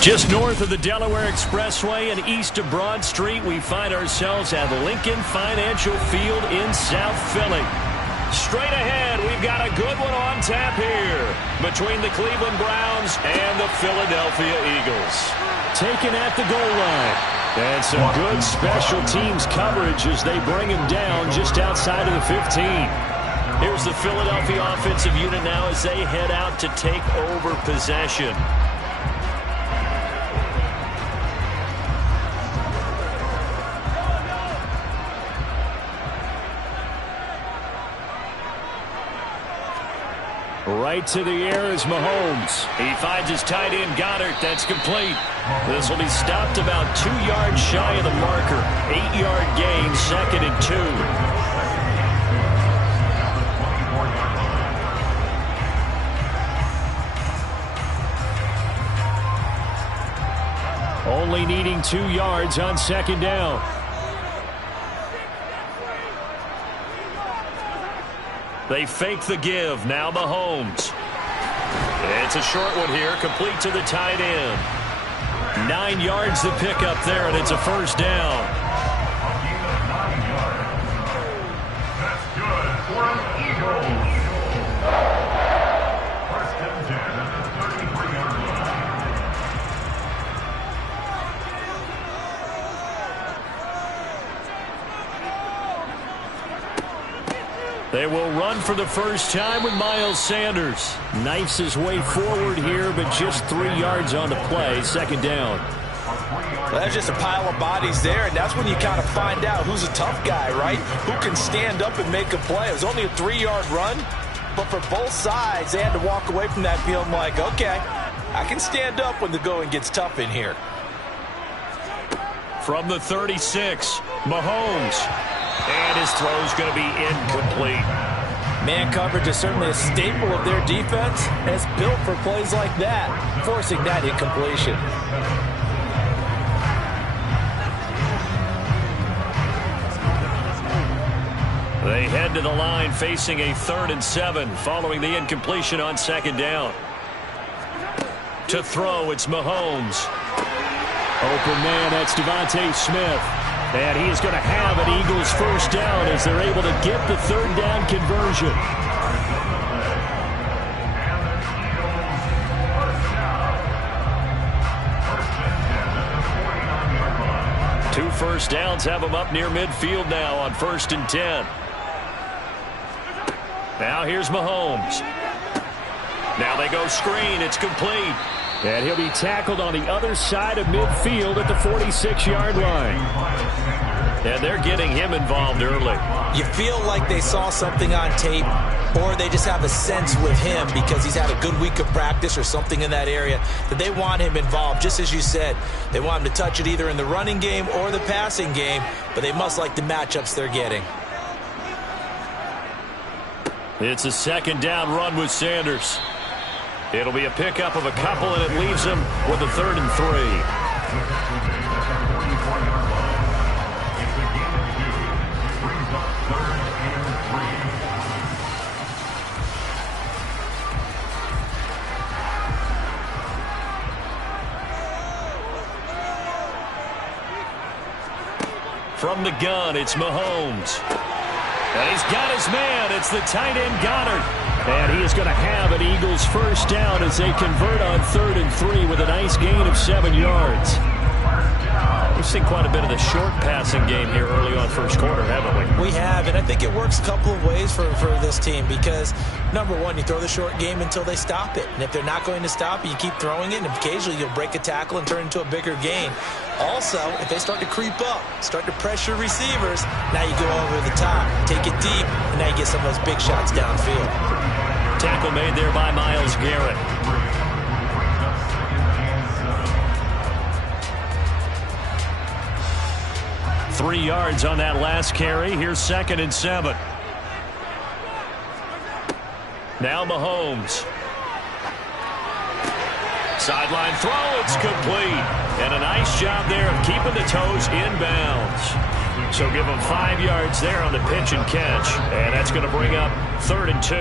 Just north of the Delaware Expressway and east of Broad Street, we find ourselves at Lincoln Financial Field in South Philly. Straight ahead, we've got a good one on tap here between the Cleveland Browns and the Philadelphia Eagles. Taken at the goal line. And some good special teams coverage as they bring him down just outside of the 15. Here's the Philadelphia offensive unit now as they head out to take over possession. Right to the air is Mahomes. He finds his tight end Goddard. That's complete. This will be stopped about 2 yards shy of the marker. 8-yard gain, 2nd and 2. Only needing 2 yards on 2nd down. They fake the give. Now Mahomes. It's a short one here, complete to the tight end. 9 yards to pick up there, and it's a first down. That's good for an Eagle. First and 10 at the 33-yard line. They will run for the first time with Miles Sanders. Knifes his way forward here, but just 3 yards on the play. 2nd down. Well, that's just a pile of bodies there, and that's when you kind of find out who's a tough guy, right? Who can stand up and make a play. It was only a 3-yard run, but for both sides, they had to walk away from that feeling like, okay, I can stand up when the going gets tough in here. From the 36, Mahomes. And his throw is going to be incomplete. Man coverage is certainly a staple of their defense, and it's built for plays like that, forcing that incompletion. They head to the line facing a 3rd and 7 following the incompletion on 2nd down. To throw, it's Mahomes. Open man, that's Devontae Smith. And he is going to have an Eagles first down as they're able to get the 3rd down conversion. Two first downs have them up near midfield now on 1st and 10. Now here's Mahomes. Now they go screen. It's complete. And he'll be tackled on the other side of midfield at the 46-yard line. And they're getting him involved early. You feel like they saw something on tape, or they just have a sense with him because he's had a good week of practice or something in that area that they want him involved. Just as you said, they want him to touch it either in the running game or the passing game, but they must like the matchups they're getting. It's a 2nd down run with Sanders. It'll be a pickup of a couple, and it leaves him with a 3rd and 3. From the gun, it's Mahomes. And he's got his man. It's the tight end Goddard. And he is going to have an Eagles first down as they convert on 3rd and 3 with a nice gain of 7 yards. We've seen quite a bit of the short passing game here early on first quarter, haven't we? We have, and I think it works a couple of ways for this team because, number one, you throw the short game until they stop it. And if they're not going to stop it, you keep throwing it, and occasionally you'll break a tackle and turn into a bigger gain. Also, if they start to creep up, start to pressure receivers, now you go over the top, take it deep, and now you get some of those big shots downfield. Tackle made there by Myles Garrett. Three yards on that last carry. Here's 2nd and 7. Now Mahomes. Sideline throw, it's complete. And a nice job there of keeping the toes inbounds. So give him 5 yards there on the pitch and catch. And that's going to bring up 3rd and 2.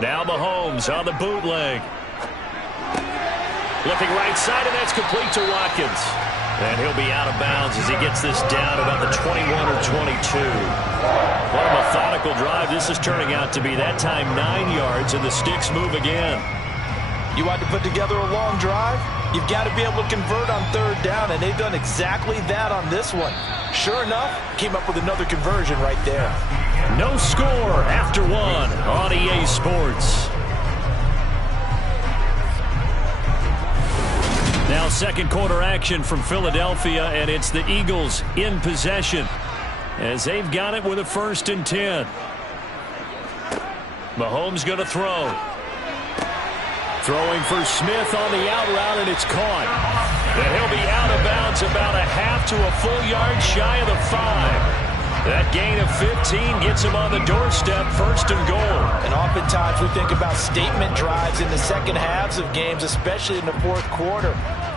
Now Mahomes on the bootleg. Looking right side, and that's complete to Watkins. And he'll be out of bounds as he gets this down about the 21 or 22. What a methodical drive this is turning out to be. That time 9 yards, and the sticks move again. You want to put together a long drive? You've got to be able to convert on third down, and they've done exactly that on this one. Sure enough, came up with another conversion right there. No score after one on EA Sports. Now second quarter action from Philadelphia, and it's the Eagles in possession as they've got it with a 1st and 10. Mahomes going to throw. Throwing for Smith on the out route, and it's caught. And he'll be out of bounds about a half to a full yard shy of the 5. That gain of 15 gets him on the doorstep, 1st and goal. And oftentimes we think about statement drives in the second halves of games, especially in the 4th quarter.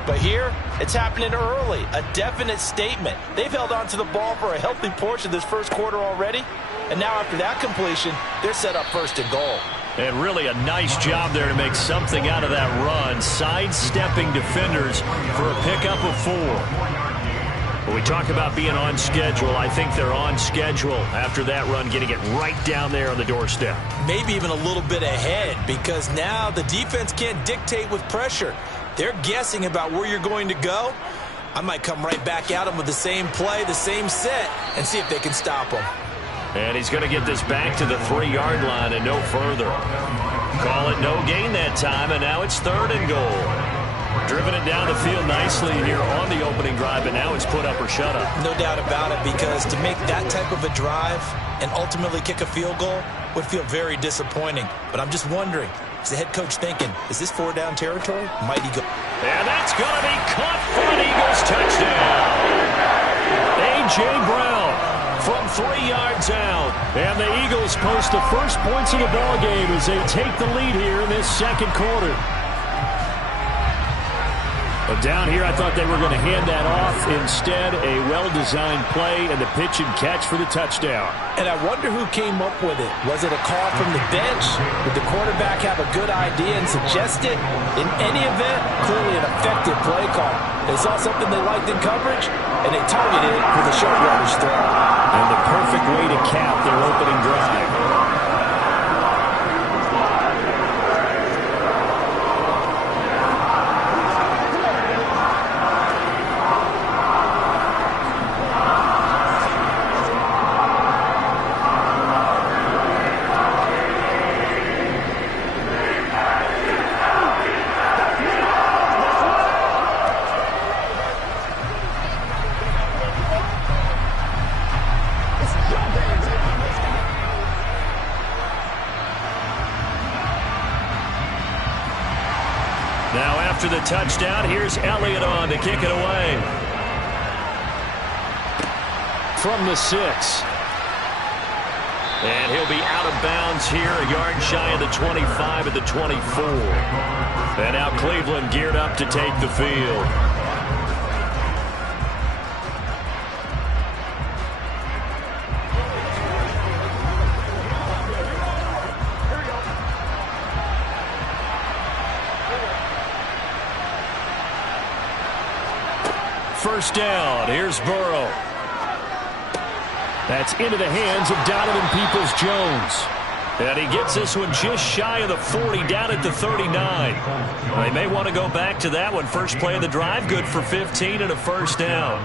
But here, it's happening early, a definite statement. They've held on to the ball for a healthy portion of this 1st quarter already. And now after that completion, they're set up 1st and goal. And really a nice job there to make something out of that run, sidestepping defenders for a pickup of 4. When we talk about being on schedule, I think they're on schedule after that run, getting it right down there on the doorstep. Maybe even a little bit ahead, because now the defense can't dictate with pressure. They're guessing about where you're going to go. I might come right back at them with the same play, the same set, and see if they can stop them. And he's going to get this back to the 3-yard line and no further. Call it no gain that time, and now it's 3rd and goal. Driven it down the field nicely here on the opening drive, and now it's put up or shut up. No doubt about it, because to make that type of a drive and ultimately kick a field goal would feel very disappointing. But I'm just wondering, is the head coach thinking, is this 4-down territory? Might he go? And that's going to be caught for an Eagles touchdown. A.J. Brown from 3 yards out. And the Eagles post the first points of the ballgame as they take the lead here in this 2nd quarter. But down here, I thought they were going to hand that off. Instead, a well-designed play and the pitch and catch for the touchdown. And I wonder who came up with it. Was it a call from the bench? Did the quarterback have a good idea and suggest it? In any event, clearly an effective play call. They saw something they liked in coverage, and they targeted it with a short yardage throw. And the perfect way to cap their opening drive. After the touchdown, here's Elliott on to kick it away. From the 6. And he'll be out of bounds here, a yard shy of the 25 at the 24. And now Cleveland geared up to take the field. First down. Here's Burrow. That's into the hands of Donovan Peoples-Jones. And he gets this one just shy of the 40, down at the 39. They may want to go back to that one. First play of the drive, good for 15 and a first down.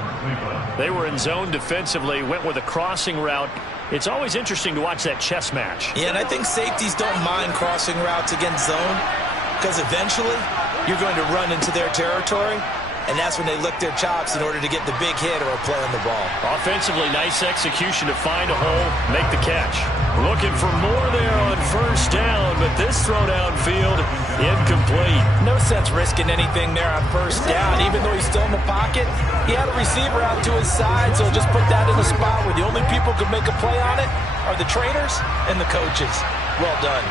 They were in zone defensively, went with a crossing route. It's always interesting to watch that chess match. Yeah, and I think safeties don't mind crossing routes against zone, because eventually you're going to run into their territory. And that's when they lick their chops in order to get the big hit or a play on the ball. Offensively, nice execution to find a hole, make the catch. Looking for more there on first down, but this throw downfield, incomplete. No sense risking anything there on first down. Even though he's still in the pocket, he had a receiver out to his side, so just put that in a spot where the only people who can make a play on it are the trainers and the coaches. Well done.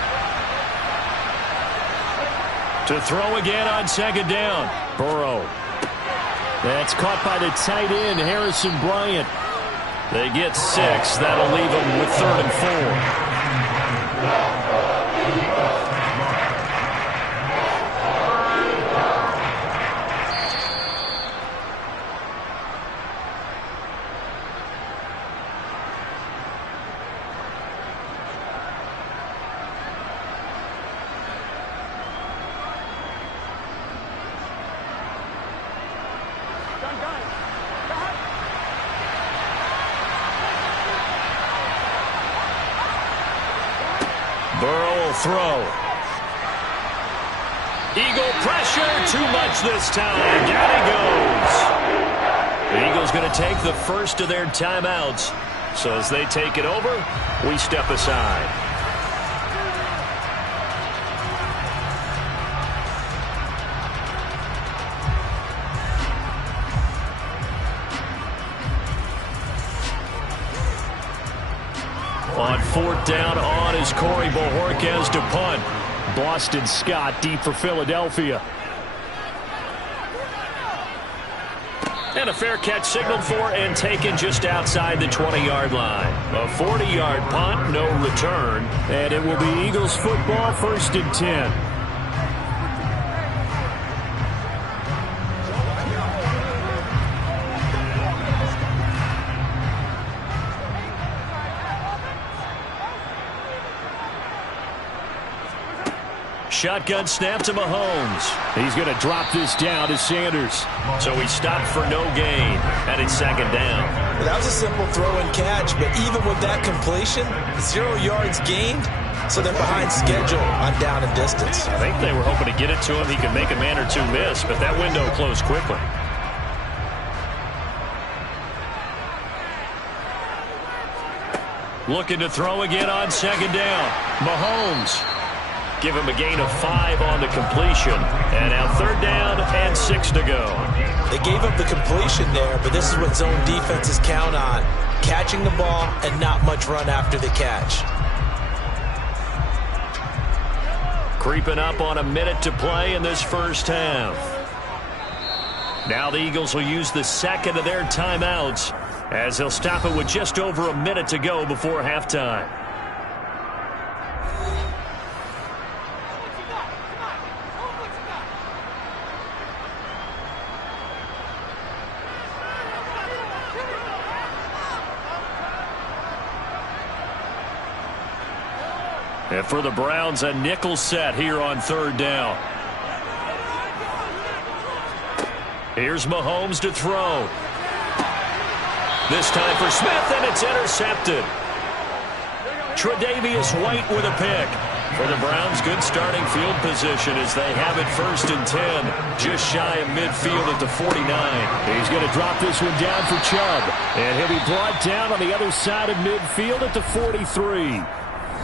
To throw again on second down, Burrow. That's caught by the tight end, Harrison Bryant. They get 6. That'll leave them with 3rd and 4. throw. Eagle pressure, too much this time. Down he goes. The Eagles going to take the first of their timeouts. So as they take it over, we step aside. On fourth down on is Corey Bojorquez to punt. Boston Scott deep for Philadelphia. And a fair catch signaled for and taken just outside the 20-yard line. A 40-yard punt, no return. And it will be Eagles football, 1st and 10. Shotgun snap to Mahomes. He's going to drop this down to Sanders. So he stopped for no gain, and it's 2nd down. That was a simple throw and catch, but even with that completion, 0 yards gained, so they're behind schedule on down and distance. I think they were hoping to get it to him. He could make a man or two miss, but that window closed quickly. Looking to throw again on 2nd down. Mahomes. Give him a gain of 5 on the completion. And now 3rd down and 6 to go. They gave up the completion there, but this is what zone defenses count on. Catching the ball and not much run after the catch. Creeping up on a minute to play in this first half. Now the Eagles will use the 2nd of their timeouts as they'll stop it with just over a minute to go before halftime. And for the Browns, a nickel set here on 3rd down. Here's Mahomes to throw. This time for Smith, and it's intercepted. Tre'Davious White with a pick. For the Browns, good starting field position as they have it 1st and 10. Just shy of midfield at the 49. He's going to drop this one down for Chubb. And he'll be brought down on the other side of midfield at the 43.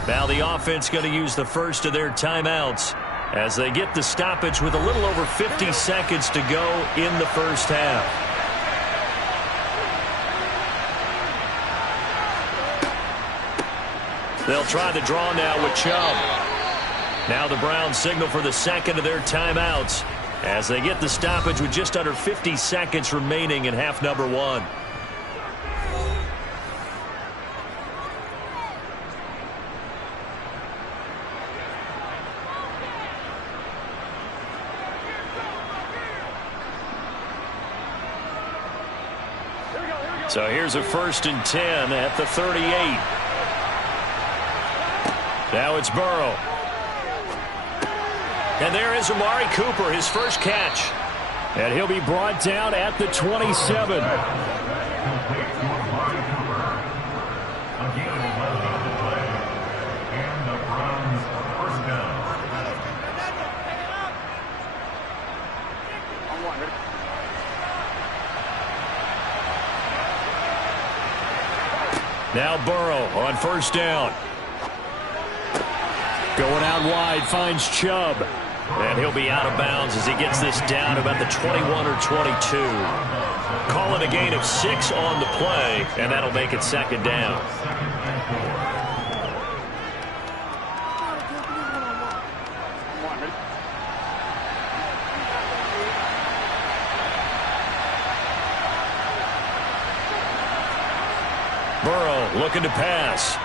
Now the offense going to use the first of their timeouts as they get the stoppage with a little over 50 seconds to go in the first half. They'll try the draw now with Chubb. Now the Browns signal for the 2nd of their timeouts as they get the stoppage with just under 50 seconds remaining in half number 1. So here's a 1st and 10 at the 38. Now it's Burrow. And there is Amari Cooper, his first catch. And he'll be brought down at the 27. Now Burrow on 1st down. Going out wide, finds Chubb. And he'll be out of bounds as he gets this down about the 21 or 22. Call it a gain of 6 on the play, and that'll make it 2nd down. Burrow looking to pass.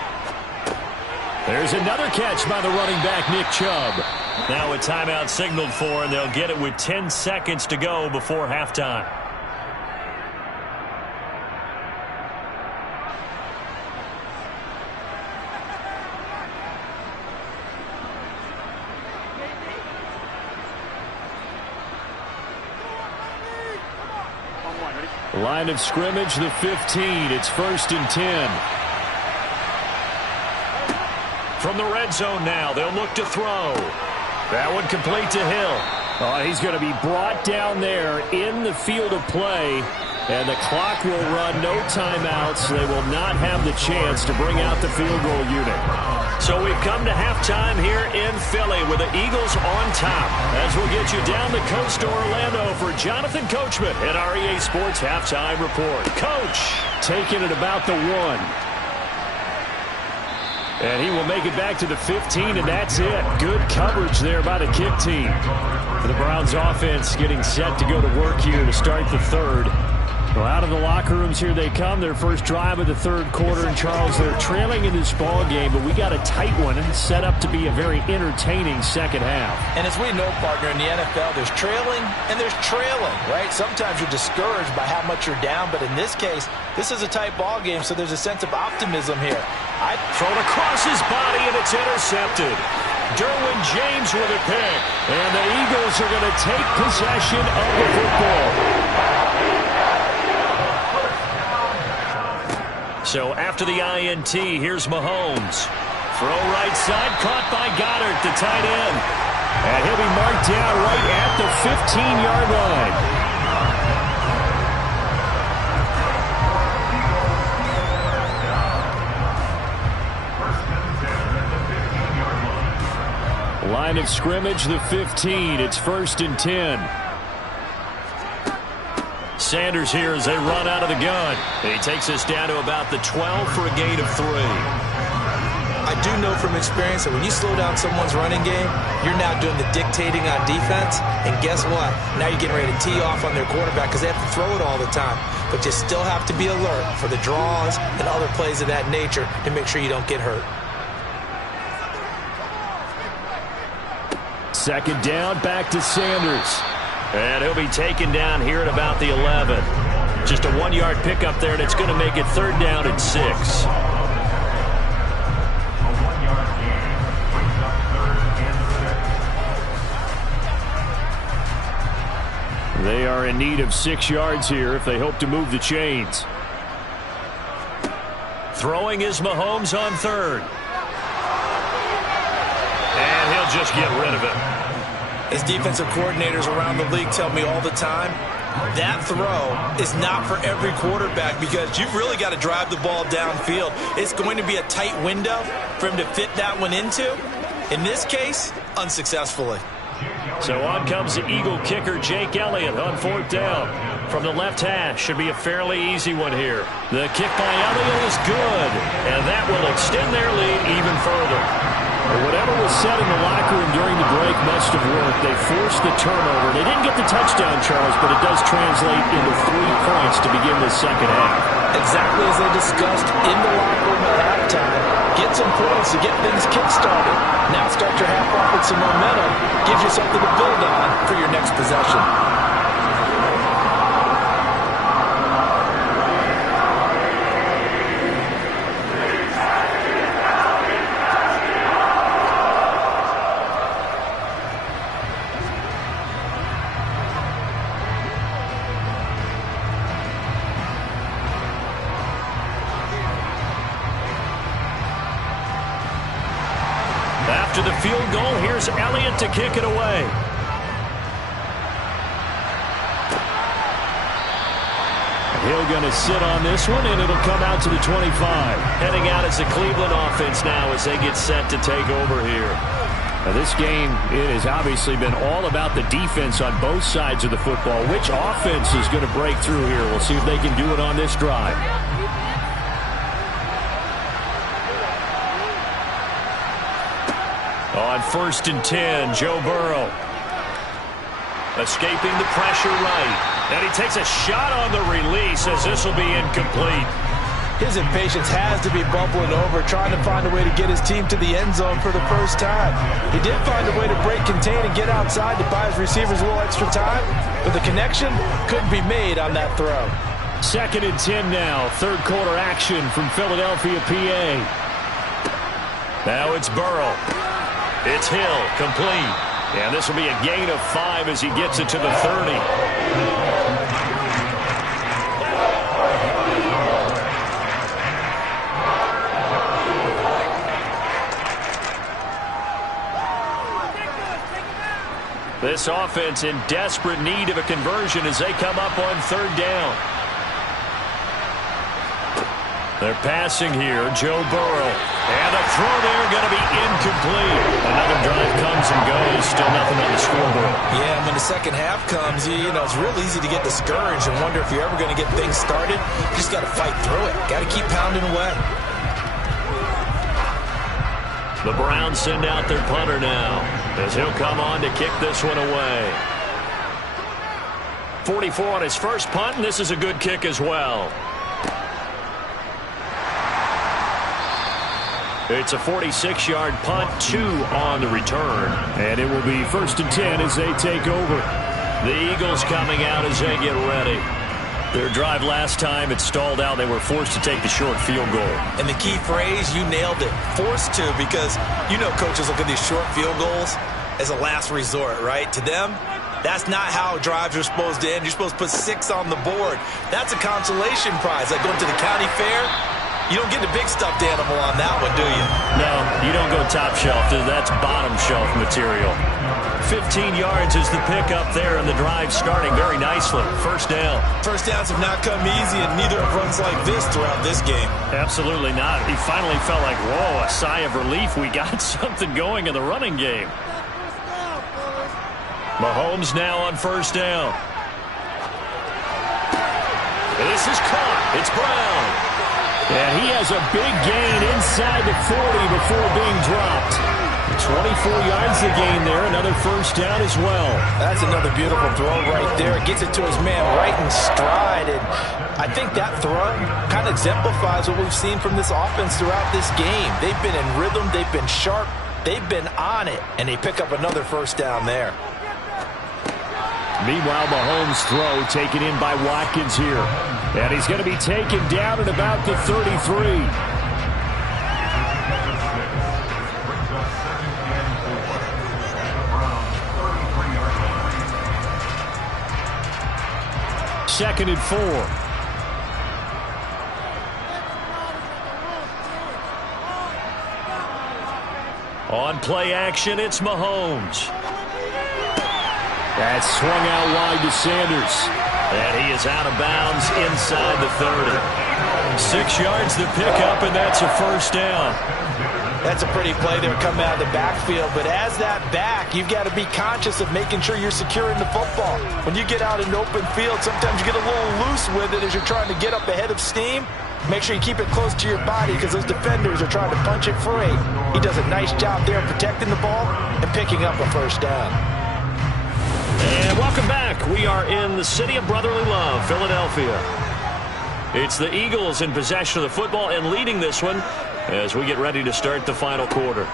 There's another catch by the running back, Nick Chubb. Now a timeout signaled for, and they'll get it with 10 seconds to go before halftime. Line of scrimmage, the 15. It's 1st and 10. From the red zone now, they'll look to throw. That one complete to Hill. He's going to be brought down there in the field of play, and the clock will run, no timeouts. They will not have the chance to bring out the field goal unit. So we've come to halftime here in Philly with the Eagles on top. As we'll get you down the coast to Orlando for Jonathan Coachman at our EA Sports Halftime Report. Coach taking it about the 1. And he will make it back to the 15, and that's it. Good coverage there by the kick team. For the Browns offense getting set to go to work here to start the third. Well, out of the locker rooms here they come. Their first drive of the third quarter. And, Charles, they're trailing in this ball game, but we got a tight one and set up to be a very entertaining second half. And as we know, partner, in the NFL, there's trailing and there's trailing, right? Sometimes you're discouraged by how much you're down, but in this case, this is a tight ball game, so there's a sense of optimism here. Thrown across his body, and it's intercepted. Derwin James with a pick. And the Eagles are going to take possession of the football. So after the INT, here's Mahomes. Throw right side, caught by Goddard, the tight end. And he'll be marked down right at the 15-yard line. Line of scrimmage, the 15. It's 1st and 10. Sanders here as they run out of the gun. He takes us down to about the 12 for a gain of 3. I do know from experience that when you slow down someone's running game, you're now doing the dictating on defense. And guess what? Now you're getting ready to tee off on their quarterback because they have to throw it all the time. But you still have to be alert for the draws and other plays of that nature to make sure you don't get hurt. Second down, back to Sanders. And he'll be taken down here at about the 11. Just a 1-yard pickup there, and it's going to make it 3rd down and 6. A 1-yard gain brings up 3rd and 6. They are in need of 6 yards here if they hope to move the chains. Throwing is Mahomes on 3rd. And he'll just get rid of it. As defensive coordinators around the league tell me all the time, that throw is not for every quarterback because you've really got to drive the ball downfield. It's going to be a tight window for him to fit that one into. In this case, unsuccessfully. So on comes the Eagle kicker, Jake Elliott, on 4th down. From the left hash, should be a fairly easy one here. The kick by Elliott is good, and that will extend their lead even further. Whatever was said in the locker room during the break must have worked. They forced the turnover. They didn't get the touchdown, Charles, but it does translate into 3 points to begin the second half. Exactly as they discussed in the locker room at halftime. Get some points to get things kick-started. Now start your half off with some momentum. Gives you something to build on for your next possession. After the field goal, here's Elliott to kick it away. Hill going to sit on this one, and it'll come out to the 25. Heading out as the Cleveland offense now as they get set to take over here. Now this game, it has obviously been all about the defense on both sides of the football. Which offense is going to break through here? We'll see if they can do it on this drive. On 1st and 10, Joe Burrow. Escaping the pressure right. And he takes a shot on the release as this will be incomplete. His impatience has to be bubbling over, trying to find a way to get his team to the end zone for the first time. He did find a way to break contain and get outside to buy his receivers a little extra time, but the connection couldn't be made on that throw. 2nd and 10 now. 3rd quarter action from Philadelphia, PA. Now it's Burrow. It's Hill, complete. And this will be a gain of 5 as he gets it to the 30. This offense in desperate need of a conversion as they come up on third down. They're passing here, Joe Burrow. And a throw there going to be incomplete. Another drive comes and goes. Still nothing on the scoreboard. Yeah, when the second half comes, you know, it's real easy to get discouraged and wonder if you're ever going to get things started. You just got to fight through it. Got to keep pounding away. The Browns send out their punter now as he'll come on to kick this one away. 44 on his first punt, and this is a good kick as well. It's a 46-yard punt, 2 on the return. And it will be 1st and 10 as they take over. The Eagles coming out as they get ready. Their drive last time, it stalled out. They were forced to take the short field goal. And the key phrase, you nailed it, forced to, because you know coaches look at these short field goals as a last resort, right? To them, that's not how drives are supposed to end. You're supposed to put 6 on the board. That's a consolation prize. Like going to the county fair, you don't get the big stuffed animal on that one, do you? No, you don't go top shelf. That's bottom shelf material. 15 yards is the pickup there, and the drive starting very nicely. First down. First downs have not come easy, and neither have runs like this throughout this game. Absolutely not. He finally felt like, whoa, a sigh of relief. We got something going in the running game. Mahomes now on first down. This is caught. It's Brown. And he has a big gain inside the 40 before being dropped. 24 yards to gain there. Another first down as well. That's another beautiful throw right there. Gets it to his man right in stride. And I think that throw kind of exemplifies what we've seen from this offense throughout this game. They've been in rhythm. They've been sharp. They've been on it. And they pick up another first down there. Meanwhile, Mahomes' throw taken in by Watkins here. And he's going to be taken down at about the 33. Second and 4. On play action, it's Mahomes. That's swung out wide to Sanders. And he is out of bounds inside the 30. 6 yards the pickup, and that's a first down. That's a pretty play there coming out of the backfield. But as that back, you've got to be conscious of making sure you're securing the football. When you get out in open field, sometimes you get a little loose with it as you're trying to get up ahead of steam. Make sure you keep it close to your body because those defenders are trying to punch it free. He does a nice job there protecting the ball and picking up a first down. And welcome back. We are in the city of brotherly love, Philadelphia. It's the Eagles in possession of the football and leading this one as we get ready to start the final quarter.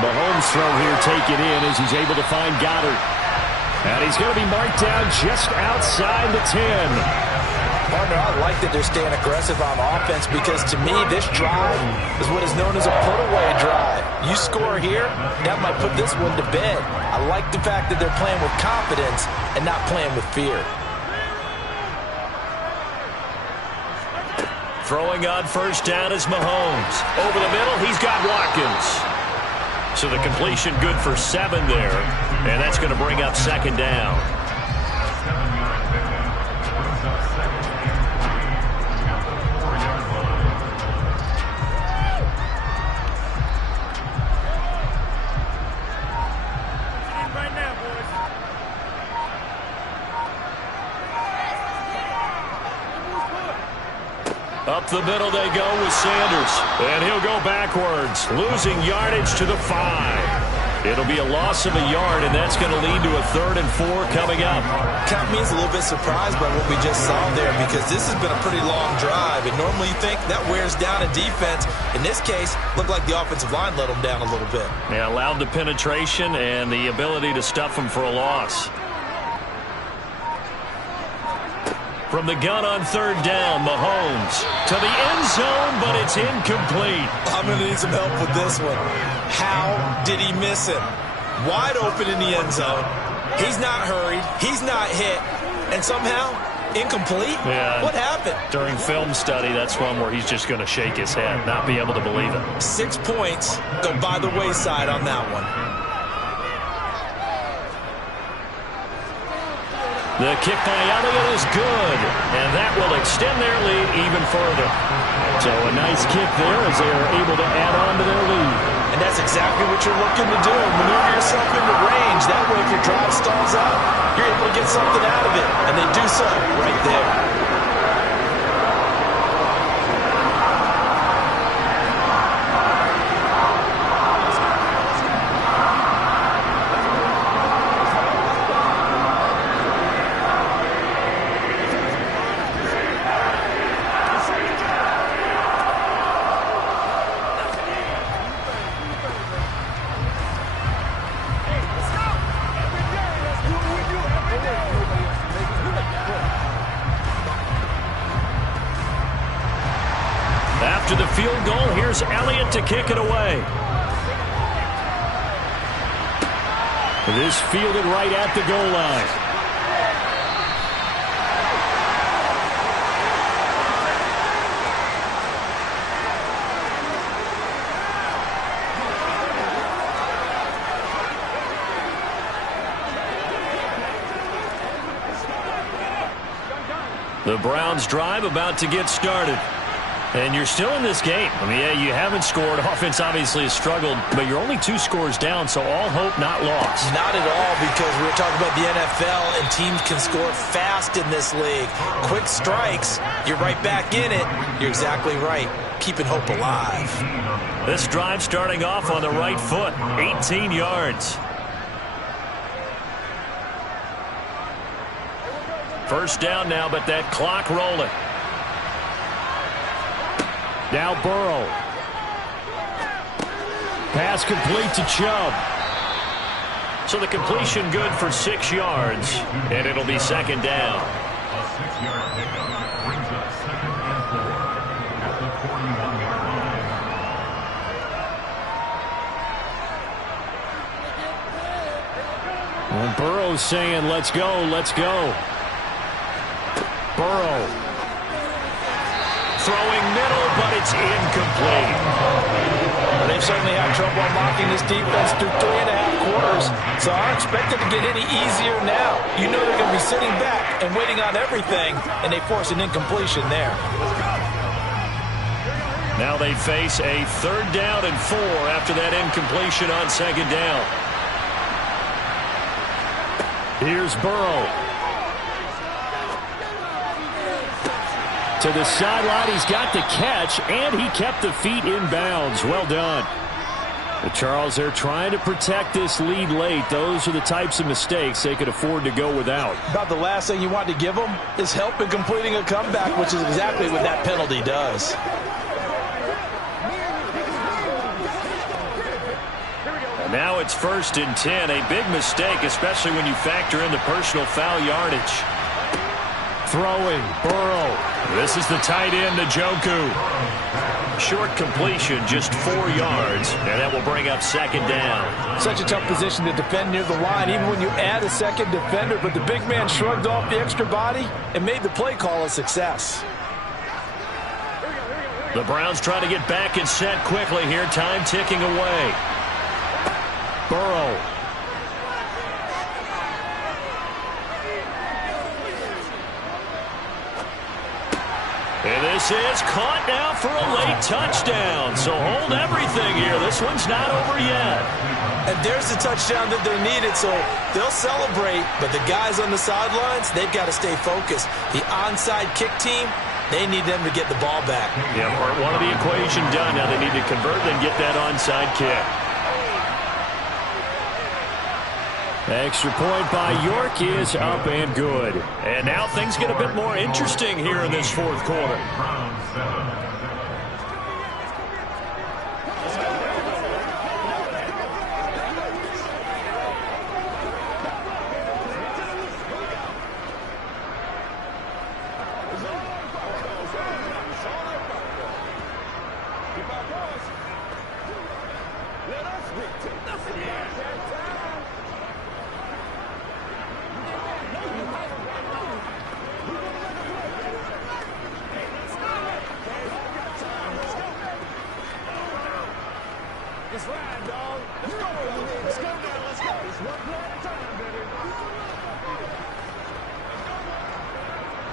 Mahomes' throw here taken in as he's able to find Goddard. And he's going to be marked down just outside the 10. Partner, I like that they're staying aggressive on offense because to me this drive is what is known as a put-away drive. You score here, that might put this one to bed. I like the fact that they're playing with confidence and not playing with fear. Throwing on first down is Mahomes. Over the middle, he's got Watkins. So the completion good for 7 there, and that's going to bring up second down. Up the middle they go with Sanders. And he'll go backwards, losing yardage to the 5. It'll be a loss of a yard, and that's going to lead to a 3rd and 4 coming up. Count me as a little bit surprised by what we just saw there because this has been a pretty long drive. And normally you think that wears down a defense. In this case, looked like the offensive line let them down a little bit. Yeah, allowed the penetration and the ability to stuff them for a loss. From the gun on third down, Mahomes to the end zone, but it's incomplete. I'm going to need some help with this one. How did he miss him? Wide open in the end zone. He's not hurried. He's not hit. And somehow, incomplete? Yeah. What happened? During film study, that's one where he's just going to shake his head, not be able to believe it. 6 points go by the wayside on that one. The kick by Elliott is good, and that will extend their lead even further. So a nice kick there as they are able to add on to their lead. And that's exactly what you're looking to do. Maneuver yourself into range. That way, if your drive stalls out, you're able to get something out of it. And they do so right there. After the field goal, here's Elliott to kick it away. This fielded right at the goal line. The Browns drive about to get started. And you're still in this game. I mean, yeah, you haven't scored. Offense obviously has struggled, but you're only 2 scores down, so all hope not lost. Not at all, because we're talking about the NFL, and teams can score fast in this league. Quick strikes, you're right back in it. You're exactly right. Keeping hope alive. This drive starting off on the right foot, 18 yards. First down now, but that clock rolling. Now Burrow. Pass complete to Chubb. So the completion good for 6 yards, and it'll be second down. A 6-yard pickup brings up 2nd and 4 at the 41-yard line. And Burrow's saying, let's go, let's go. Burrow. Throwing middle, but it's incomplete. They've certainly had trouble unlocking this defense through 3.5 quarters, so I expect it to get any easier now. You know they're going to be sitting back and waiting on everything, and they force an incompletion there. Now they face a 3rd down and 4 after that incompletion on 2nd down. Here's Burrow. To the sideline, he's got the catch, and he kept the feet in bounds. Well done. The Charles, they're trying to protect this lead late. Those are the types of mistakes they could afford to go without. About the last thing you want to give them is help in completing a comeback, which is exactly what that penalty does. And now it's 1st and 10. A big mistake, especially when you factor in the personal foul yardage. Throwing, Burrow. This is the tight end, Njoku. Short completion, just 4 yards, and that will bring up 2nd down. Such a tough position to defend near the line, even when you add a second defender, but the big man shrugged off the extra body and made the play call a success. The Browns try to get back and set quickly here, time ticking away. Burrow. And this is caught now for a late touchdown. So hold everything here. This one's not over yet. And there's the touchdown that they needed, so they'll celebrate. But the guys on the sidelines, they've got to stay focused. The onside kick team, they need them to get the ball back. Yeah, part 1 of the equation done. Now they need to convert and get that onside kick. Extra point by York is up and good. And now things get a bit more interesting here in this 4th quarter. Browns 7.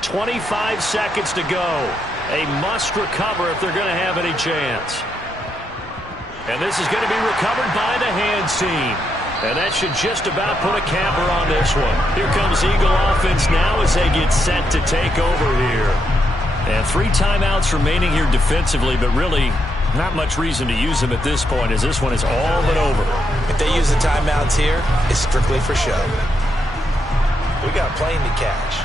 25 seconds to go. A must recover if they're going to have any chance. And this is going to be recovered by the hands team. And that should just about put a capper on this one. Here comes Eagle offense now as they get set to take over here. And 3 timeouts remaining here defensively, but really not much reason to use them at this point as this one is all but over. If they use the timeouts here, it's strictly for show. We got a plane to catch.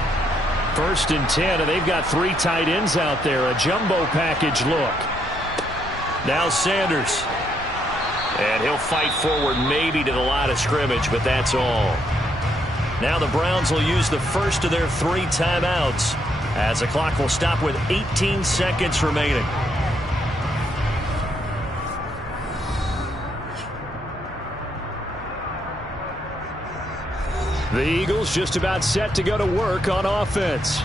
1st and 10, and they've got 3 tight ends out there. A jumbo package look. Now Sanders. And he'll fight forward maybe to the line of scrimmage, but that's all. Now the Browns will use the first of their 3 timeouts as the clock will stop with 18 seconds remaining. The Eagles just about set to go to work on offense.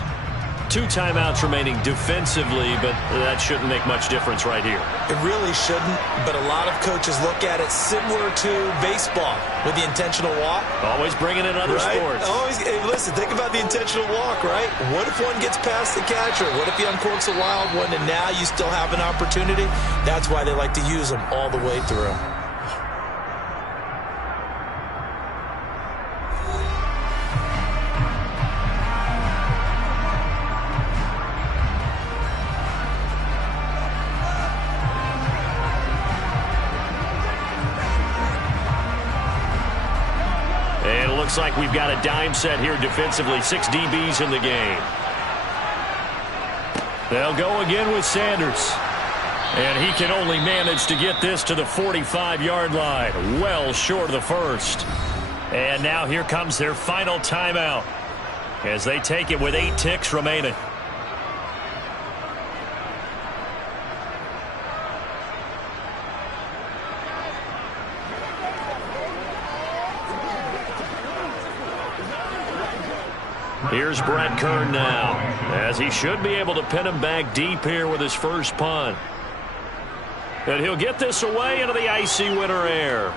2 timeouts remaining defensively, but that shouldn't make much difference right here. It really shouldn't, but a lot of coaches look at it similar to baseball with the intentional walk. Always bringing in other sports. Hey, listen, think about the intentional walk, right? What if one gets past the catcher? What if he uncorks a wild one and now you still have an opportunity? That's why they like to use them all the way through. Looks like we've got a dime set here defensively. 6 DBs in the game. They'll go again with Sanders. And he can only manage to get this to the 45-yard line. Well short of the first. And now here comes their final timeout as they take it with 8 ticks remaining. Here's Brett Kern now, as he should be able to pin him back deep here with his first punt. And he'll get this away into the icy winter air.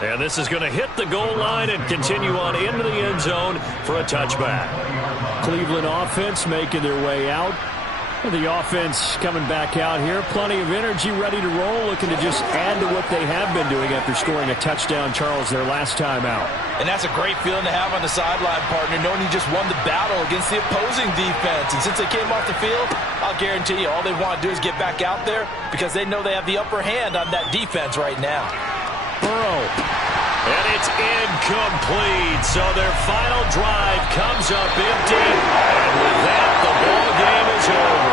And this is going to hit the goal line and continue on into the end zone for a touchback. Cleveland offense making their way out. The offense coming back out here. Plenty of energy, ready to roll, looking to just add to what they have been doing after scoring a touchdown, Charles, their last time out. And that's a great feeling to have on the sideline, partner, knowing you just won the battle against the opposing defense. And since they came off the field, I'll guarantee you all they want to do is get back out there because they know they have the upper hand on that defense right now. Burrow. And it's incomplete. So their final drive comes up empty. And with that, the ball game is over.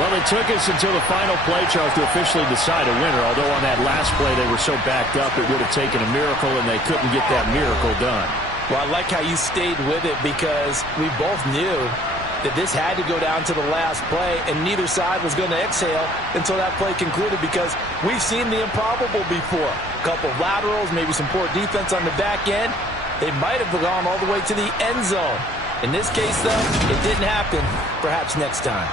Well, it took us until the final play, Charles, to officially decide a winner. Although on that last play they were so backed up, it would have taken a miracle, and they couldn't get that miracle done. Well, I like how you stayed with it because we both knew that this had to go down to the last play, and neither side was going to exhale until that play concluded because we've seen the improbable before. A couple of laterals, maybe some poor defense on the back end. They might have gone all the way to the end zone. In this case, though, it didn't happen. Perhaps next time.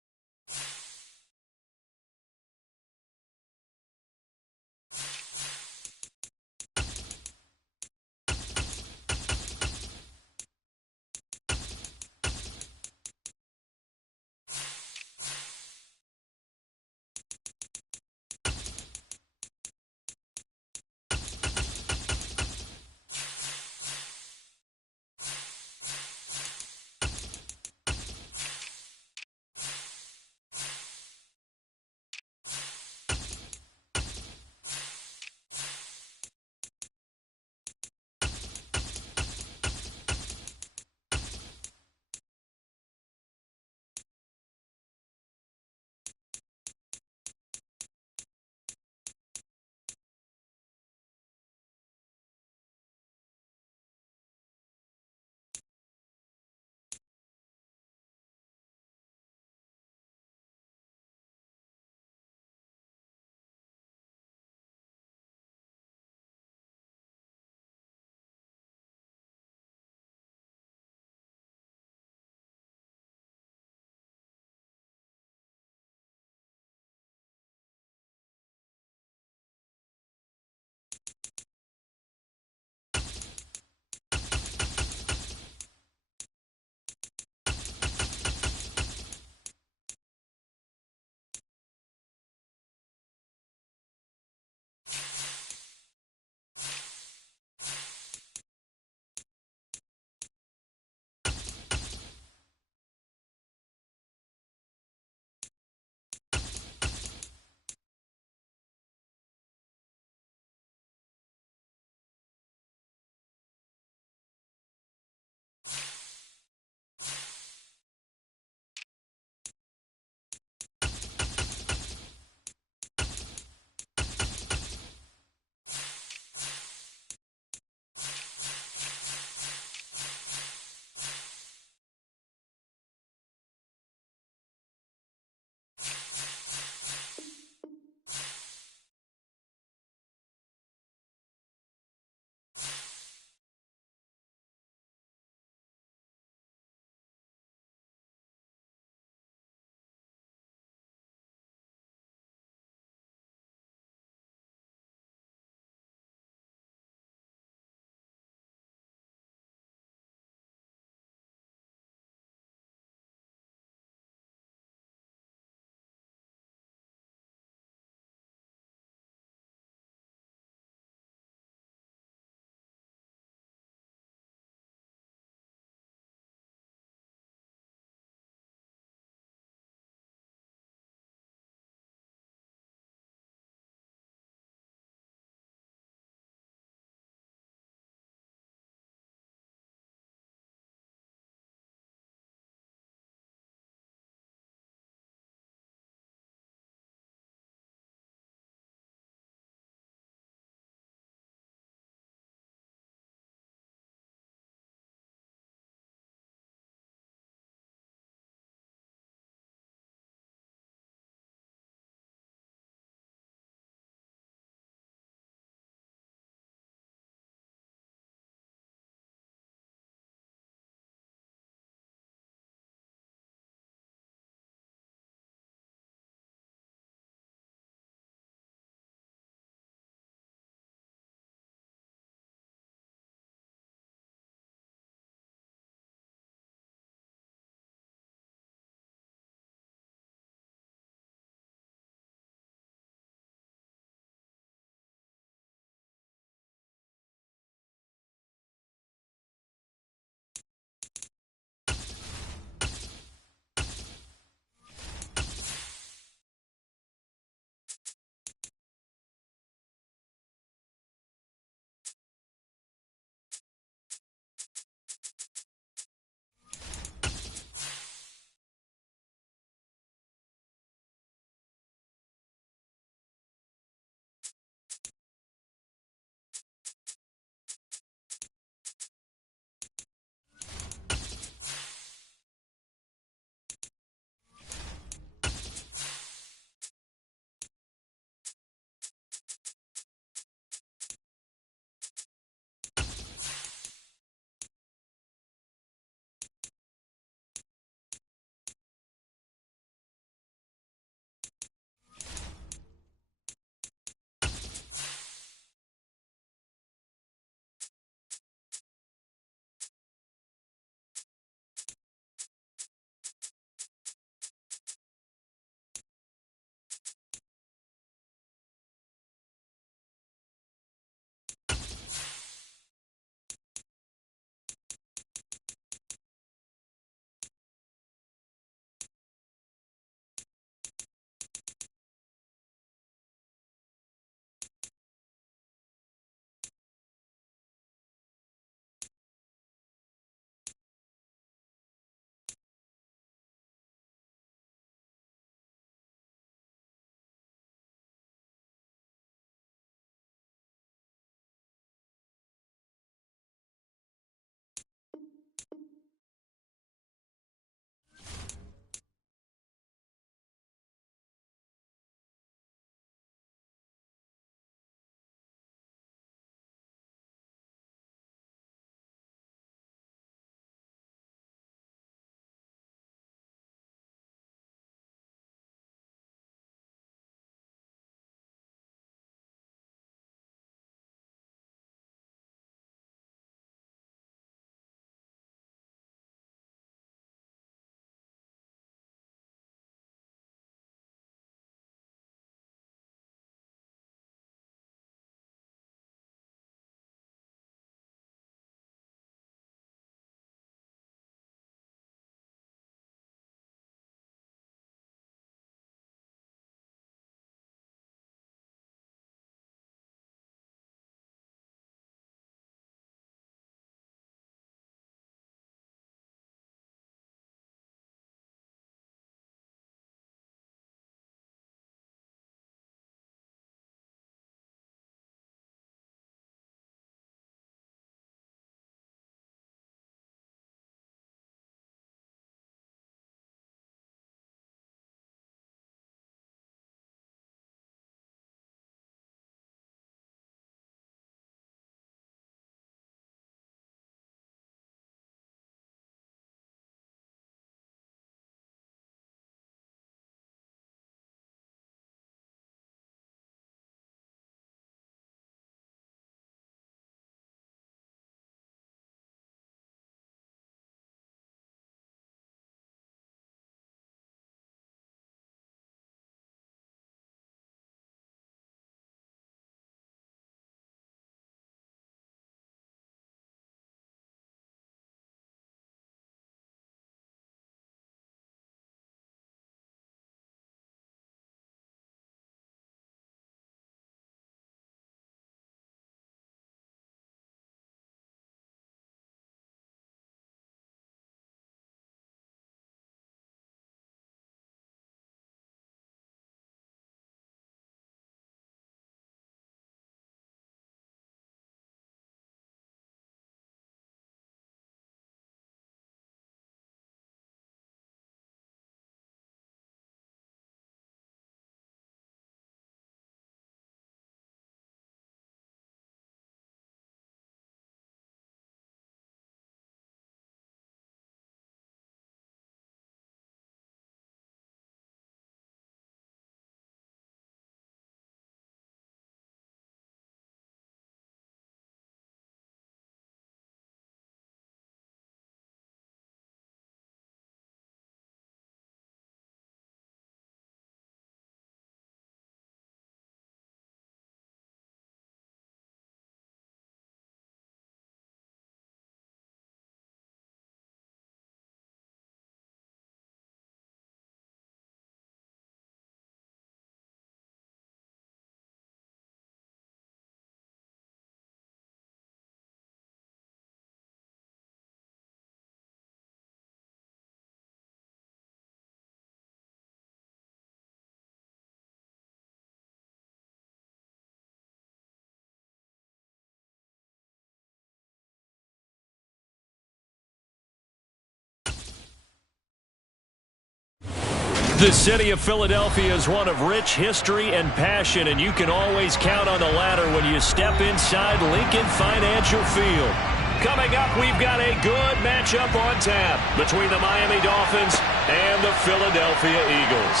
The city of Philadelphia is one of rich history and passion, and you can always count on the latter when you step inside Lincoln Financial Field. Coming up, we've got a good matchup on tap between the Miami Dolphins and the Philadelphia Eagles.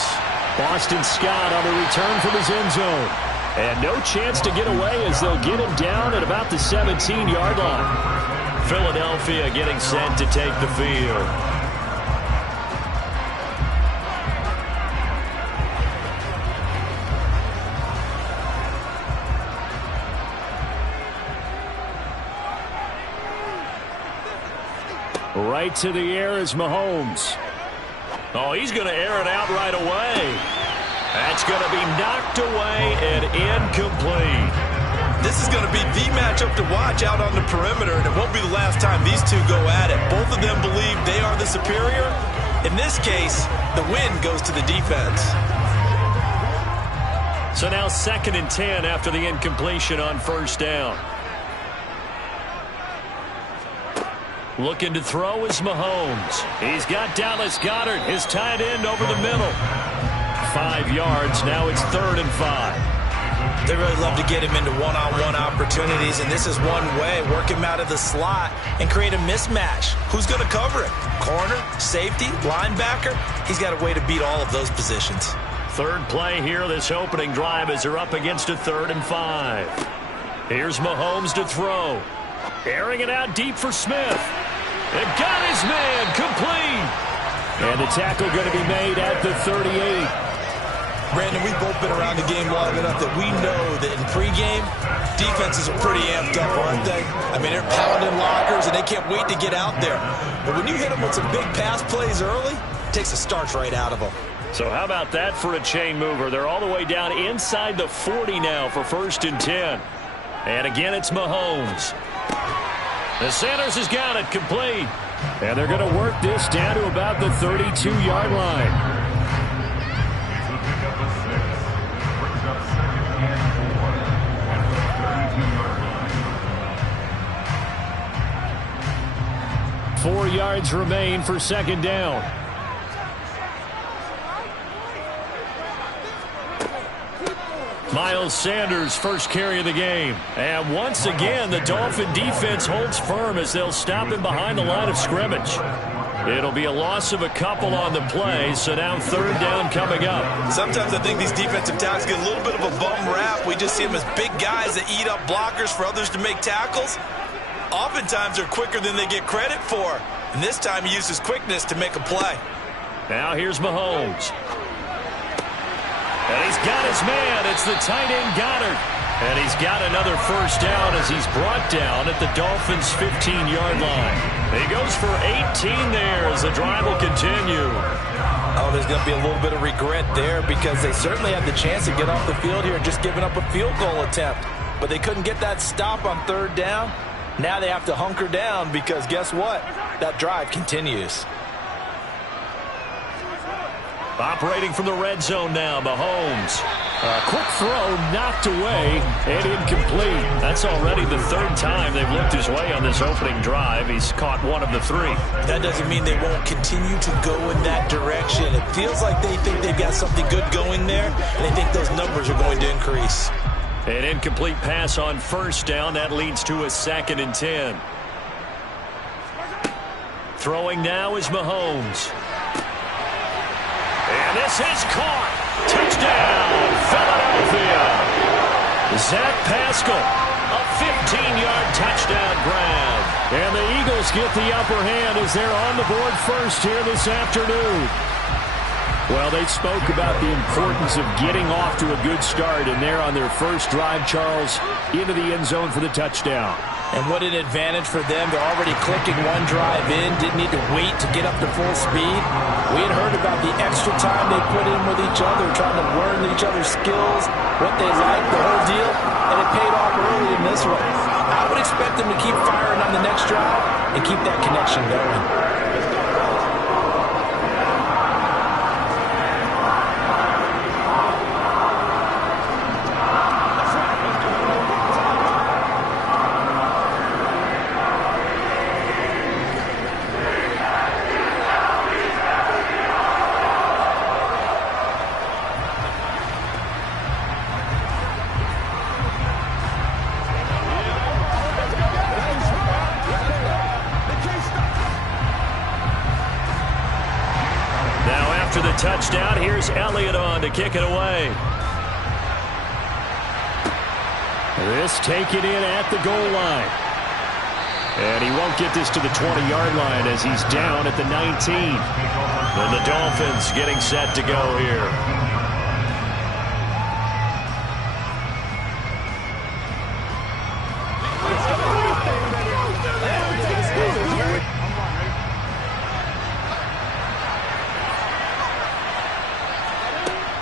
Boston Scott on the return from his end zone. And no chance to get away as they'll get him down at about the 17-yard line. Philadelphia getting set to take the field. Right to the air is Mahomes. Oh, he's going to air it out right away. That's going to be knocked away and incomplete. This is going to be the matchup to watch out on the perimeter, and it won't be the last time these two go at it. Both of them believe they are the superior. In this case, the win goes to the defense. So now 2nd and 10 after the incompletion on first down. Looking to throw is Mahomes. He's got Dallas Goedert, his tight end, over the middle. 5 yards. Now it's 3rd and 5. They really love to get him into one-on-one opportunities, and this is one way. Work him out of the slot and create a mismatch. Who's going to cover it? Corner, safety, linebacker? He's got a way to beat all of those positions. Third play here, this opening drive, as they're up against a 3rd and 5. Here's Mahomes to throw. Airing it out deep for Smith. And got his man complete. And the tackle going to be made at the 38. Brandon, we've both been around the game long enough that we know that in pregame, defenses are pretty amped up, aren't they? I mean, they're pounding lockers, and they can't wait to get out there. But when you hit them with some big pass plays early, it takes the starch right out of them. So how about that for a chain mover? They're all the way down inside the 40 now for 1st and 10. And again, it's Mahomes. The Sanders has got it complete. And they're going to work this down to about the 32-yard line. It's a pickup of 6. Brings up 2nd and 4 at the 32-yard line. 4 yards remain for 2nd down. Miles Sanders, first carry of the game. And once again, the Dolphin defense holds firm as they'll stop him behind the line of scrimmage. It'll be a loss of a couple on the play, so now 3rd down coming up. Sometimes I think these defensive tackles get a little bit of a bum rap. We just see them as big guys that eat up blockers for others to make tackles. Oftentimes they're quicker than they get credit for. And this time he uses quickness to make a play. Now here's Mahomes. And he's got his man. It's the tight end Goddard. And he's got another 1st down as he's brought down at the Dolphins' 15-yard line. He goes for 18 there as the drive will continue. Oh, there's going to be a little bit of regret there because they certainly had the chance to get off the field here, just giving up a field goal attempt. But they couldn't get that stop on 3rd down. Now they have to hunker down because guess what? That drive continues. Operating from the red zone now, Mahomes. A quick throw knocked away and incomplete. That's already the 3rd time they've looked his way on this opening drive. He's caught one of the 3. That doesn't mean they won't continue to go in that direction. It feels like they think they've got something good going there, and they think those numbers are going to increase. An incomplete pass on 1st down. That leads to a 2nd and 10. Throwing now is Mahomes. And this is caught. Touchdown, Philadelphia. Zach Pascal, a 15-yard touchdown grab. And the Eagles get the upper hand as they're on the board first here this afternoon. Well, they spoke about the importance of getting off to a good start, and they're on their first drive, Charles, into the end zone for the touchdown. And what an advantage for them. They're already clicking one drive in, didn't need to wait to get up to full speed. We had heard about the extra time they put in with each other, trying to learn each other's skills, what they like, the whole deal, and it paid off early in this one. I would expect them to keep firing on the next drive and keep that connection going. After the touchdown, here's Elliott on to kick it away. This taken in at the goal line. And he won't get this to the 20-yard line as he's down at the 19. And the Dolphins getting set to go here.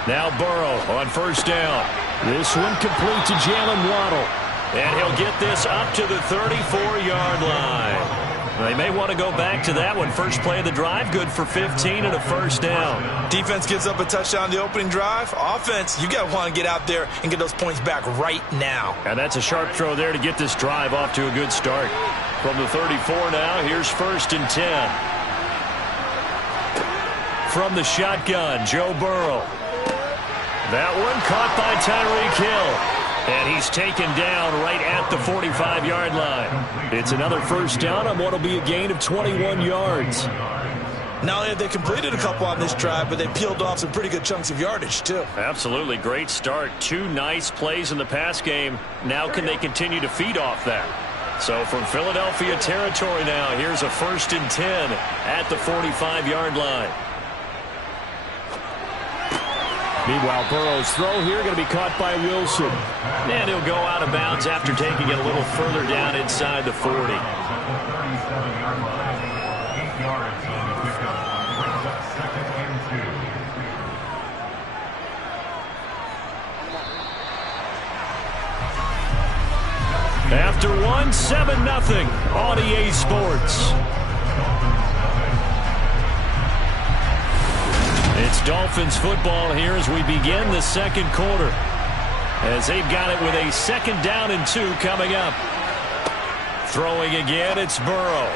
Now Burrow on first down. This one complete to Jalen Waddle. And he'll get this up to the 34-yard line. They may want to go back to that one. First play of the drive, good for 15 and a first down. Defense gives up a touchdown the opening drive. Offense, you got to want to get out there and get those points back right now. And that's a sharp throw there to get this drive off to a good start. From the 34 now, here's 1st and 10. From the shotgun, Joe Burrow. That one caught by Tyreek Hill. And he's taken down right at the 45-yard line. It's another first down on what will be a gain of 21 yards. Not only have they completed a couple on this drive, but they peeled off some pretty good chunks of yardage, too. Absolutely. Great start. 2 nice plays in the pass game. Now can they continue to feed off that? So from Philadelphia territory now, here's a 1st and 10 at the 45-yard line. Meanwhile, Burrow's throw here going to be caught by Wilson. And he'll go out of bounds after taking it a little further down inside the 40. 37-yard line, 8 yards on the pickup. Brings up 2nd and 2. After one, 7-0 on EA Sports. It's Dolphins football here as we begin the second quarter. As they've got it with a 2nd down and 2 coming up. Throwing again, it's Burrow.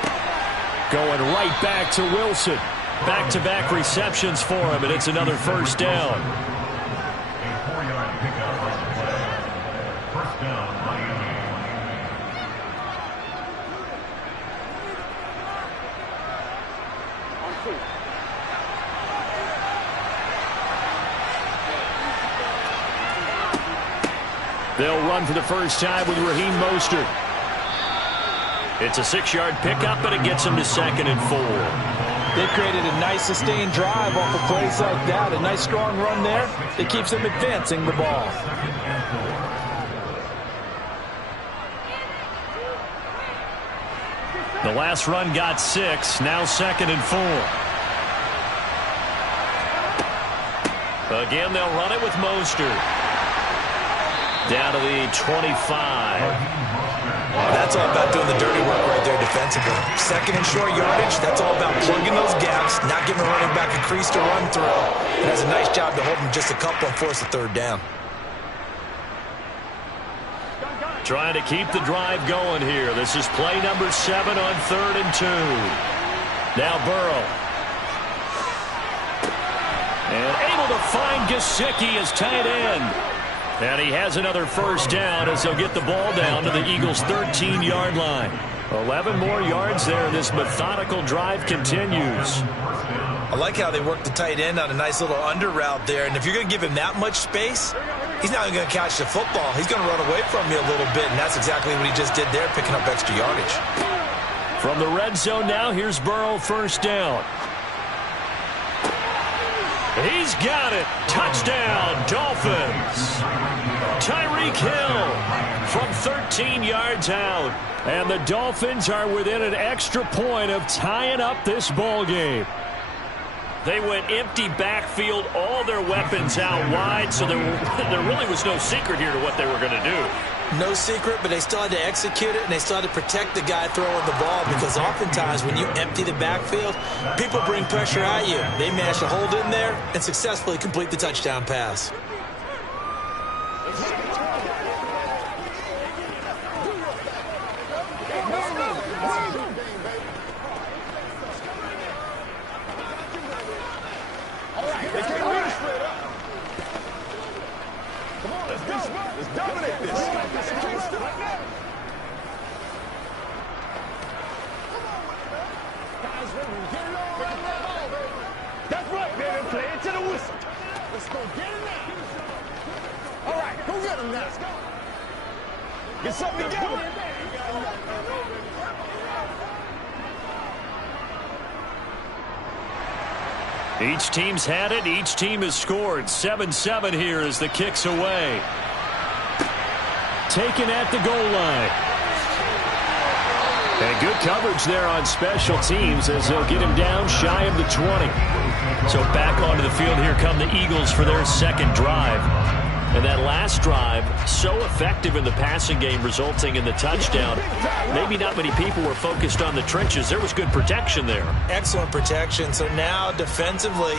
Going right back to Wilson. Back-to-back receptions for him, and it's another first down. A 4-yard pickup on the play. First down, Miami. They'll run for the first time with Raheem Mostert. It's a 6-yard pickup, and it gets them to 2nd and 4. They created a nice sustained drive off of plays like that. A nice strong run there that keeps them advancing the ball. The last run got 6. Now 2nd and 4. Again, they'll run it with Mostert. Down to the 25. That's all about doing the dirty work right there defensively. 2nd and short yardage, that's all about plugging those gaps, not giving a running back a crease to run through. It does a nice job to hold him just a couple and force a 3rd down. Trying to keep the drive going here. This is play number 7 on 3rd and 2. Now Burrow. And able to find Gesicki as tight end. And he has another first down as they'll get the ball down to the Eagles' 13-yard line. 11 more yards there, and this methodical drive continues. I like how they work the tight end on a nice little under route there. And if you're going to give him that much space, he's not going to catch the football. He's going to run away from you a little bit, and that's exactly what he just did there, picking up extra yardage. From the red zone now, here's Burrow, first down. He's got it. Touchdown, Dolphins. Tyreek Hill from 13 yards out. And the Dolphins are within an extra point of tying up this ball game. They went empty backfield, all their weapons out wide, so there really was no secret here to what they were going to do. No secret, but they still had to execute it, and they still had to protect the guy throwing the ball, because oftentimes when you empty the backfield, people bring pressure at you. They managed to hold in there and successfully complete the touchdown pass. Let's dominate this. That's right, baby. Play Let's go. Get him now. All right, go get him now. Get something together. Each team's had it. Each team has scored. 7-7 here as the kick's away. Taken at the goal line. And good coverage there on special teams as they'll get him down shy of the 20. So back onto the field, here come the Eagles for their second drive. And that last drive, so effective in the passing game, resulting in the touchdown. Maybe not many people were focused on the trenches. There was good protection there. Excellent protection. So now defensively,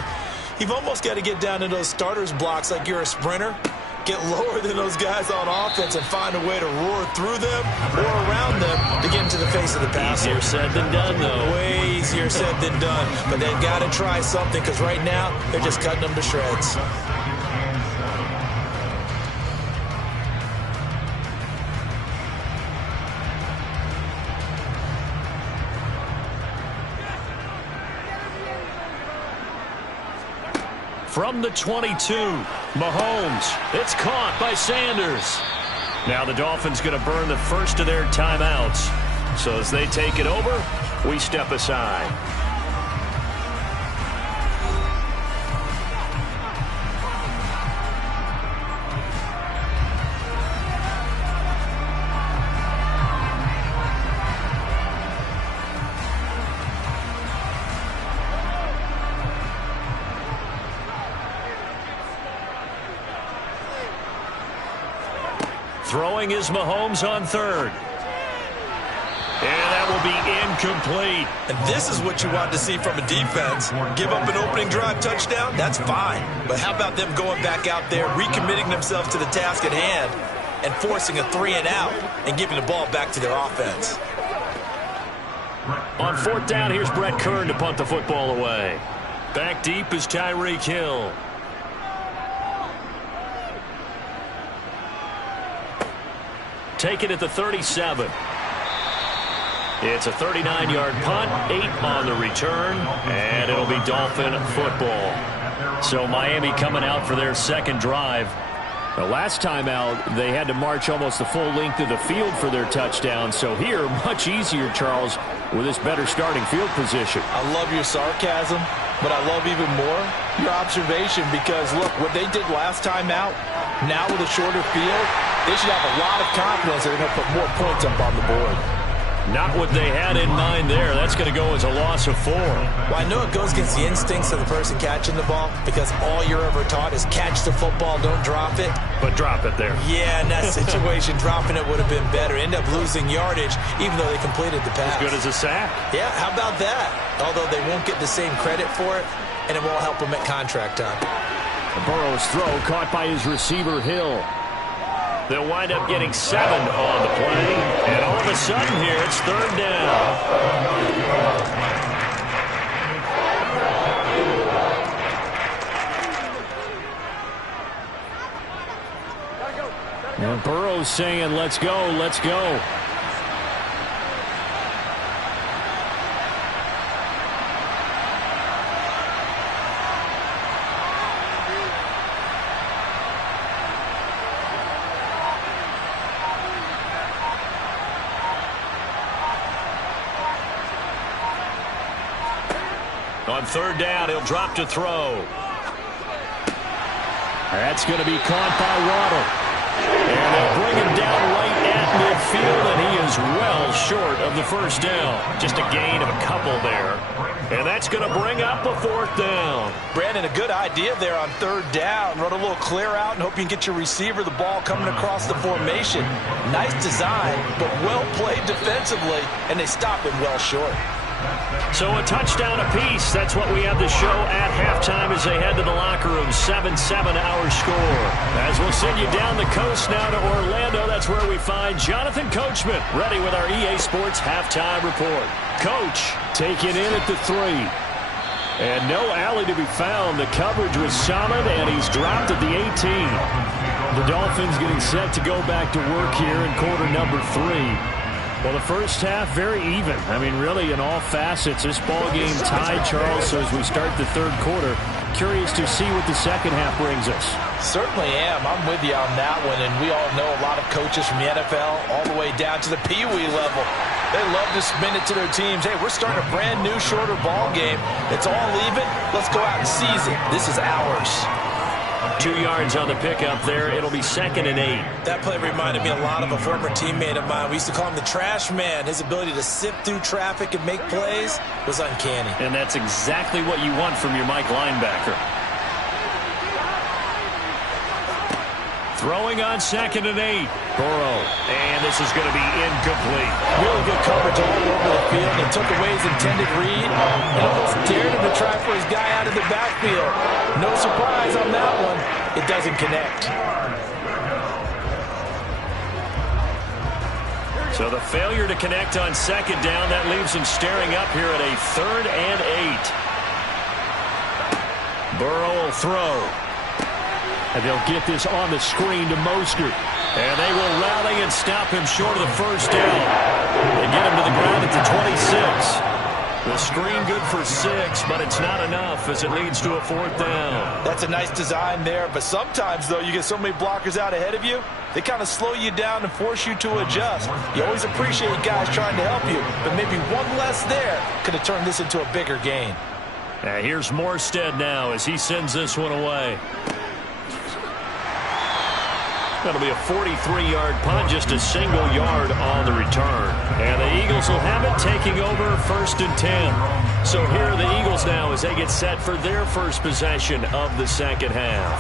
you've almost got to get down to those starters blocks like you're a sprinter. Get lower than those guys on offense and find a way to roar through them or around them to get into the face of the passer. Easier said than done, though. Way easier said than done. But they've got to try something because right now they're just cutting them to shreds. From the 22, Mahomes. It's caught by Sanders. Now the Dolphins going to burn the first of their timeouts. So as they take it over, we step aside. Throwing is Mahomes on third. And that will be incomplete. And this is what you want to see from a defense. Give up an opening drive touchdown, that's fine. But how about them going back out there, recommitting themselves to the task at hand, and forcing a 3-and-out and giving the ball back to their offense. On fourth down, here's Brett Kern to punt the football away. Back deep is Tyreek Hill. Take it at the 37. It's a 39-yard punt, 8 on the return, and it'll be Dolphin football. So Miami coming out for their second drive. The last time out, they had to march almost the full length of the field for their touchdown. So here, much easier, Charles, with this better starting field position. I love your sarcasm, but I love even more your observation because, look, what they did last time out, now with a shorter field, they should have a lot of confidence they're going to put more points up on the board. Not what they had in mind there. That's going to go as a loss of 4. Well, I know it goes against the instincts of the person catching the ball because all you're ever taught is catch the football, don't drop it. But drop it there. Yeah, in that situation, dropping it would have been better. End up losing yardage even though they completed the pass. As good as a sack. Yeah, how about that? Although they won't get the same credit for it, and it won't help them at contract time. Burrow's throw caught by his receiver, Hill. They'll wind up getting 7 on the play. And all of a sudden here, it's third down. And Burrow's saying, let's go, let's go. On third down, he'll drop to throw. That's going to be caught by Waddle. And they'll bring him down right at midfield, and he is well short of the first down. Just a gain of a couple there. And that's going to bring up a fourth down. Brandon, a good idea there on third down. Run a little clear out and hope you can get your receiver the ball coming across the formation. Nice design, but well played defensively, and they stop him well short. So a touchdown apiece. That's what we have to show at halftime as they head to the locker room. 7-7 our score. As we'll send you down the coast now to Orlando, that's where we find Jonathan Coachman ready with our EA Sports halftime report. Coach taking in at the 3. And no alley to be found. The coverage was solid, and he's dropped at the 18. The Dolphins getting set to go back to work here in quarter number 3. Well, the first half, very even. I mean, really, in all facets, this ball game tied, Charles. So as we start the third quarter, curious to see what the second half brings us. Certainly am. I'm with you on that one. And we all know a lot of coaches from the NFL all the way down to the Pee Wee level. They love to spin it to their teams. Hey, we're starting a brand new, shorter ball game. It's all even. Let's go out and seize it. This is ours. 2 yards on the pickup there. It'll be 2nd and 8. That play reminded me a lot of a former teammate of mine. We used to call him the trash man. His ability to sift through traffic and make plays was uncanny. And that's exactly what you want from your Mike linebacker. Throwing on 2nd and 8. Burrow. And this is going to be incomplete. Really good coverage all over the field. It took away his intended read and almost dared him to try for his guy out of the backfield. No surprise on that one. It doesn't connect. So the failure to connect on 2nd down, that leaves him staring up here at a 3rd and 8. Burrow will throw. And they'll get this on the screen to Mostert. And they will rally and stop him short of the first down. They get him to the ground at the 26. The screen good for 6, but it's not enough as it leads to a 4th down. That's a nice design there, but sometimes, though, you get so many blockers out ahead of you, they kind of slow you down and force you to adjust. You always appreciate guys trying to help you, but maybe one less there could have turned this into a bigger gain. Here's Morstead now as he sends this one away. That'll be a 43-yard punt, just a single yard on the return. And the Eagles will have it, taking over 1st and 10. So here are the Eagles now as they get set for their first possession of the second half.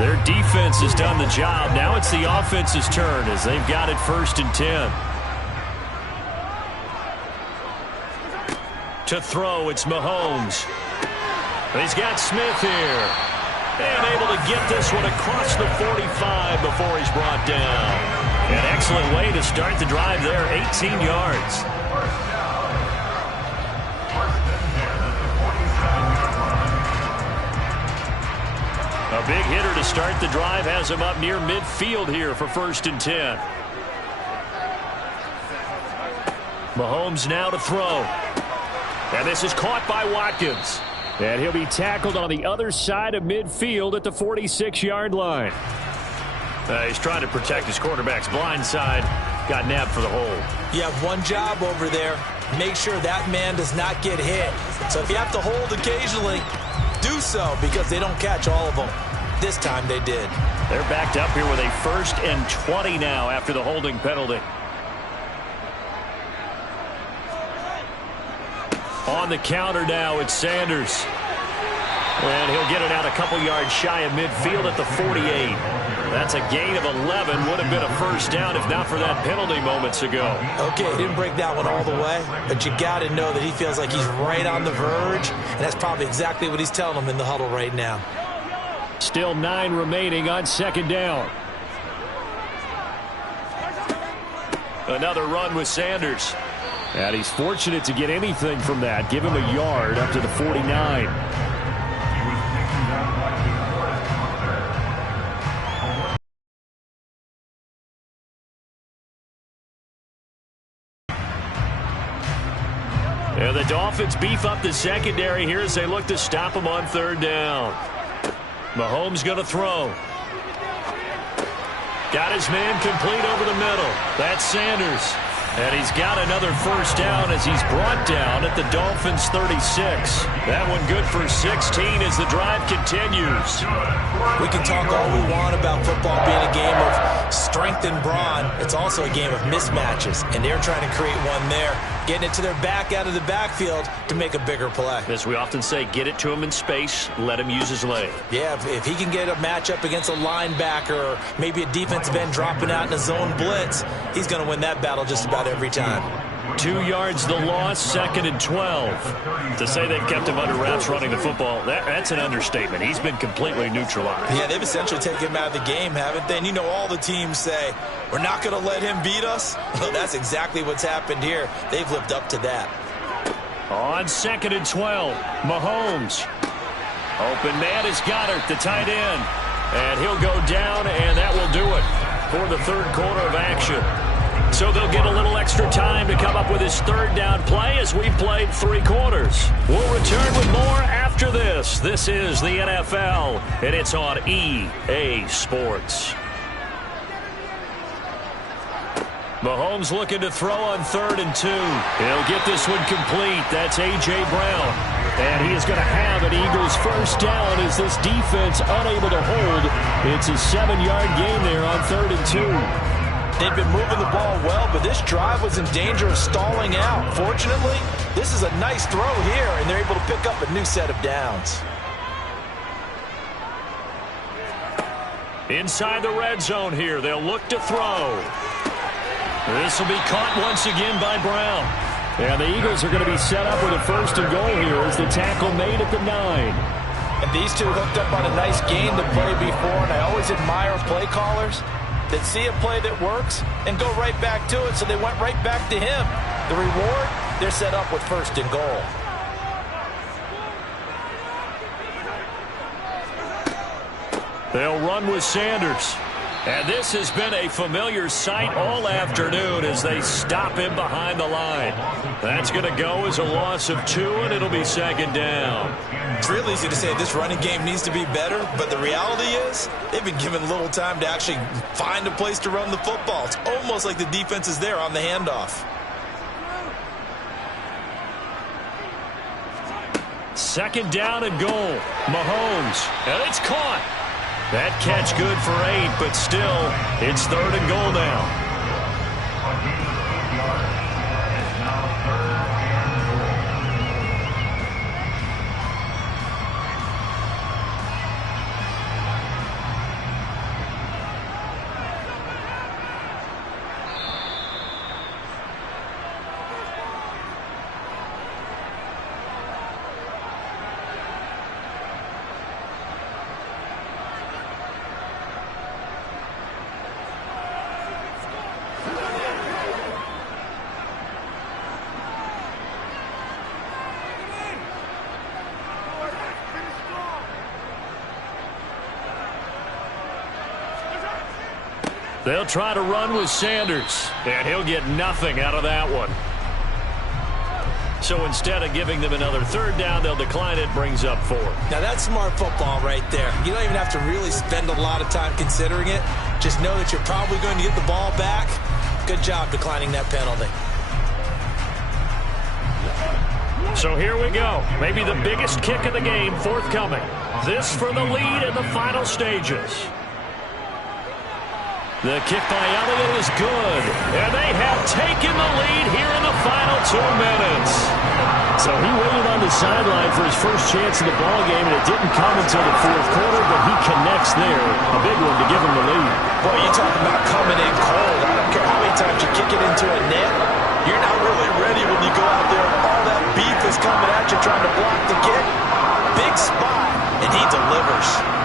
Their defense has done the job. Now it's the offense's turn as they've got it 1st and 10. To throw, it's Mahomes. He's got Smith here. And able to get this one across the 45 before he's brought down. An excellent way to start the drive there, 18 yards. A big hitter to start the drive has him up near midfield here for 1st and 10. Mahomes now to throw. And this is caught by Watkins. And he'll be tackled on the other side of midfield at the 46-yard line. He's trying to protect his quarterback's blind side. Got nabbed for the hold. You have one job over there. Make sure that man does not get hit. So if you have to hold occasionally, do so because they don't catch all of them. This time they did. They're backed up here with a 1st and 20 now after the holding penalty. On the counter now, it's Sanders. And he'll get it out a couple yards shy of midfield at the 48. That's a gain of 11. Would have been a 1st down if not for that penalty moments ago. Okay, he didn't break that one all the way, but you got to know that he feels like he's right on the verge, and that's probably exactly what he's telling them in the huddle right now. Still 9 remaining on 2nd down. Another run with Sanders. And he's fortunate to get anything from that. Give him a yard up to the 49. And the Dolphins beef up the secondary here as they look to stop him on 3rd down. Mahomes going to throw. Got his man complete over the middle. That's Sanders. And he's got another 1st down as he's brought down at the Dolphins' 36. That one good for 16 as the drive continues. We can talk all we want about football being a game of strength and brawn. It's also a game of mismatches, and they're trying to create one there, getting it to their back out of the backfield to make a bigger play. As we often say, get it to him in space, let him use his leg. Yeah, if he can get a matchup against a linebacker or maybe a defensive end dropping out in a zone blitz, he's going to win that battle just about every time. 2 yards the loss, 2nd and 12. To say they've kept him under wraps running the football, that's an understatement. He's been completely neutralized. Yeah, they've essentially taken him out of the game, haven't they? And you know all the teams say, we're not going to let him beat us. Well, that's exactly what's happened here. They've lived up to that. On 2nd and 12, Mahomes. Open man is Goddard, the tight end. And he'll go down, and that will do it for the third quarter of action. So they'll get a little extra time to come up with his third down play as we've played 3 quarters. We'll return with more after this. This is the NFL, and it's on EA Sports. Mahomes looking to throw on 3rd and 2. He'll get this one complete. That's A.J. Brown. And he is going to have an Eagles first down as this defense unable to hold. It's a 7-yard gain there on 3rd and 2. They've been moving the ball well, but this drive was in danger of stalling out. Fortunately, this is a nice throw here, and they're able to pick up a new set of downs. Inside the red zone here, they'll look to throw. This will be caught once again by Brown. And the Eagles are going to be set up with a 1st and goal here as the tackle made at the 9. And these two hooked up on a nice game to play before, and I always admire play callers that see a play that works and go right back to it, so they went right back to him. The reward, they're set up with 1st and goal. They'll run with Sanders. And this has been a familiar sight all afternoon as they stop him behind the line. That's going to go as a loss of 2, and it'll be 2nd down. It's real easy to say this running game needs to be better, but the reality is they've been given little time to actually find a place to run the football. It's almost like the defense is there on the handoff. 2nd down and goal. Mahomes, and it's caught. That catch good for 8, but still, it's 3rd and goal now. They'll try to run with Sanders, and he'll get nothing out of that one. So instead of giving them another 3rd down, they'll decline it, brings up 4. Now that's smart football right there. You don't even have to really spend a lot of time considering it. Just know that you're probably going to get the ball back. Good job declining that penalty. So here we go. Maybe the biggest kick of the game forthcoming. This for the lead in the final stages. The kick by Elliott is good, and they have taken the lead here in the final 2 minutes. So he waited on the sideline for his first chance in the ballgame, and it didn't come until the 4th quarter, but he connects there. A big one to give him the lead. Boy, you talking about coming in cold. I don't care how many times you kick it into a net. You're not really ready when you go out there and all that beef is coming at you trying to block the kick. Big spot, and he delivers.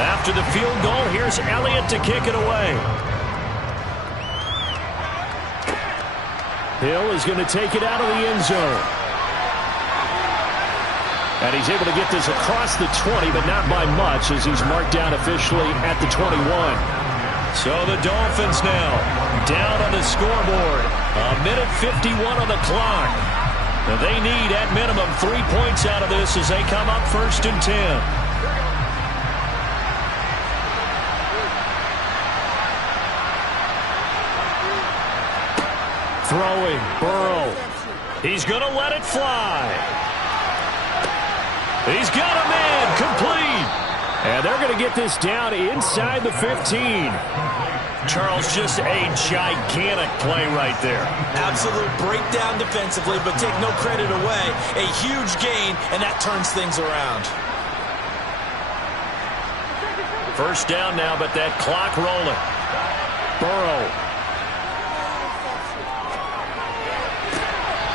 After the field goal, here's Elliott to kick it away. Hill is going to take it out of the end zone. And he's able to get this across the 20, but not by much as he's marked down officially at the 21. So the Dolphins now down on the scoreboard. A minute 51 on the clock. They need at minimum 3 points out of this as they come up 1st and 10. Throwing, Burrow. He's going to let it fly. He's got a man complete. And they're going to get this down inside the 15. Charles, just a gigantic play right there. Absolute breakdown defensively, but take no credit away. A huge gain, and that turns things around. First down now, but that clock rolling. Burrow.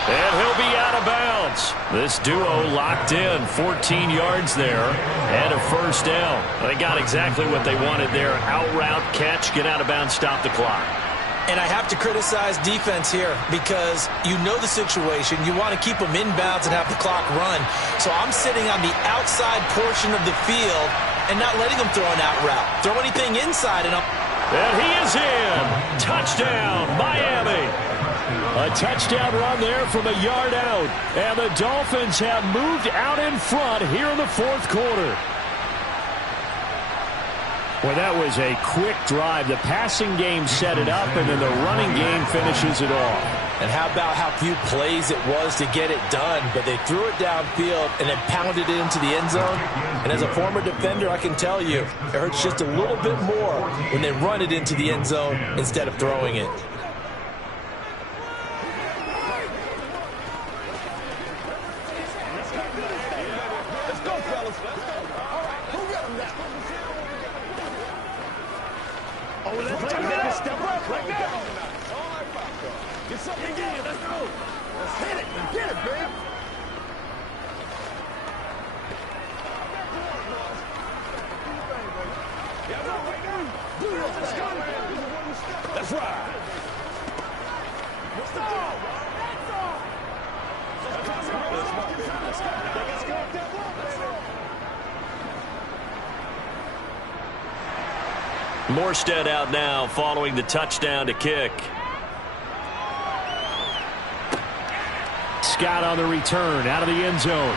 And he'll be out of bounds. Eagles. This duo locked in, 14 yards there, and a first down. They got exactly what they wanted there. Out route, catch, get out of bounds, stop the clock. And I have to criticize defense here because you know the situation. You want to keep them inbounds and have the clock run. So I'm sitting on the outside portion of the field and not letting them throw an out route. Throw anything inside and he is in. Touchdown, Miami. A touchdown run there from a yard out. And the Dolphins have moved out in front here in the fourth quarter. Well, that was a quick drive. The passing game set it up, and then the running game finishes it off. And how about how few plays it was to get it done, but they threw it downfield and then pounded it into the end zone. And as a former defender, I can tell you, it hurts just a little bit more when they run it into the end zone instead of throwing it. Let's go, fellas. All right, who got him now? Oh, let's take that step up right now. Get something in. Let's go. Let's hit it and get it, man. Let's ride. Let's go. Morstead out now following the touchdown to kick. Scott on the return out of the end zone.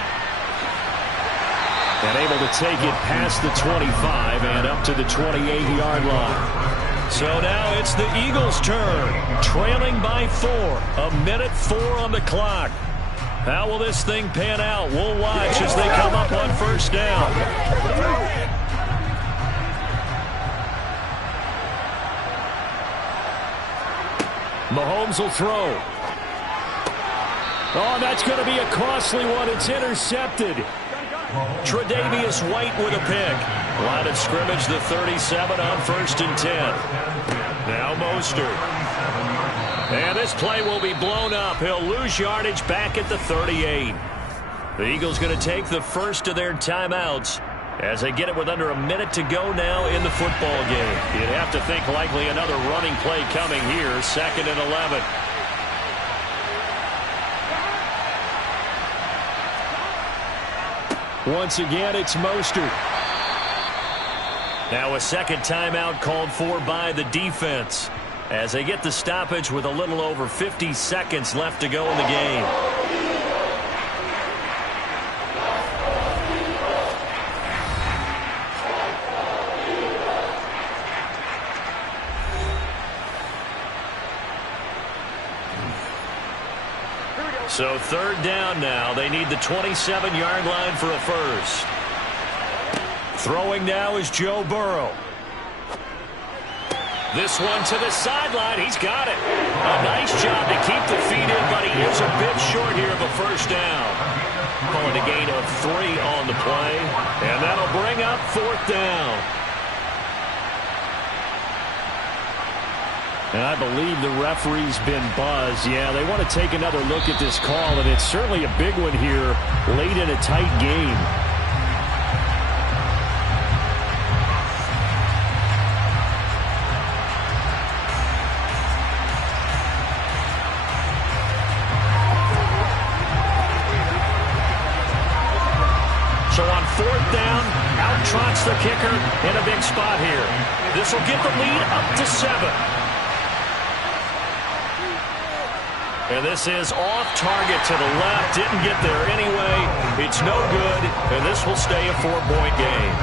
And able to take it past the 25 and up to the 28-yard line. So now it's the Eagles' turn, trailing by 4. 1:04 on the clock. How will this thing pan out? We'll watch as they come up on first down. Mahomes will throw. Oh, that's going to be a costly one. It's intercepted. Tre'Davious White with a pick. Line of scrimmage, the 37 on 1st and 10. Now Mostert. And this play will be blown up. He'll lose yardage back at the 38. The Eagles going to take the first of their timeouts as they get it with under a minute to go now in the football game. You'd have to think likely another running play coming here, 2nd and 11. Once again, it's Mostert. Now a second timeout called for by the defense as they get the stoppage with a little over 50 seconds left to go in the game. So 3rd down now. They need the 27-yard line for a first. Throwing now is Joe Burrow. This one to the sideline. He's got it. A nice job to keep the feet in, but he is a bit short here of a first down. Calling a gain of 3 on the play, and that'll bring up 4th down. And I believe the referee's been buzzed. Yeah, they want to take another look at this call, and it's certainly a big one here late in a tight game. So on 4th down, out trots the kicker in a big spot here. This will get the lead up to 7. And this is off target to the left. Didn't get there anyway. It's no good, and this will stay a 4-point game.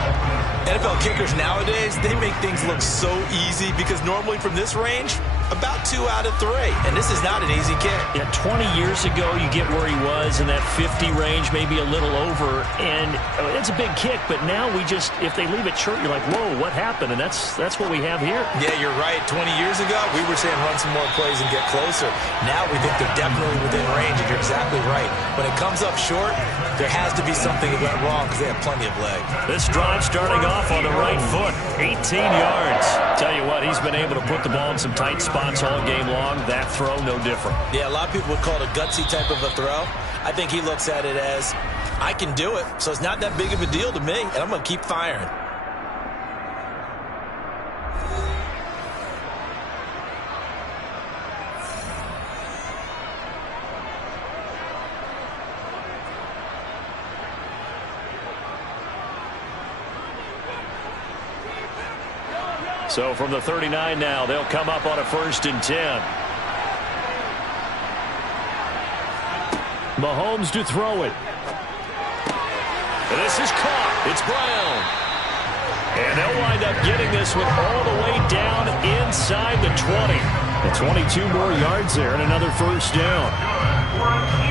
NFL kickers nowadays, they make things look so easy because normally from this range, about 2 out of 3. And this is not an easy kick. Yeah, 20 years ago, you get where he was in that 50 range, maybe a little over. And it's a big kick, but now we just, if they leave it short, you're like, whoa, what happened? And that's what we have here. Yeah, you're right. 20 years ago, we were saying run some more plays and get closer. Now we think they're definitely within range, and you're exactly right. When it comes up short, there has to be something that went wrong because they have plenty of leg. This drive starting off on the right foot, 18 yards. Tell you what, he's been able to put the ball in some tight spots all game long. That throw, no different. Yeah, a lot of people would call it a gutsy type of a throw. I think he looks at it as, I can do it, so it's not that big of a deal to me, and I'm going to keep firing. So from the 39 now, they'll come up on a 1st and 10. Mahomes to throw it. And this is caught. It's Brown. And they'll wind up getting this one all the way down inside the 20. And 22 more yards there and another 1st down.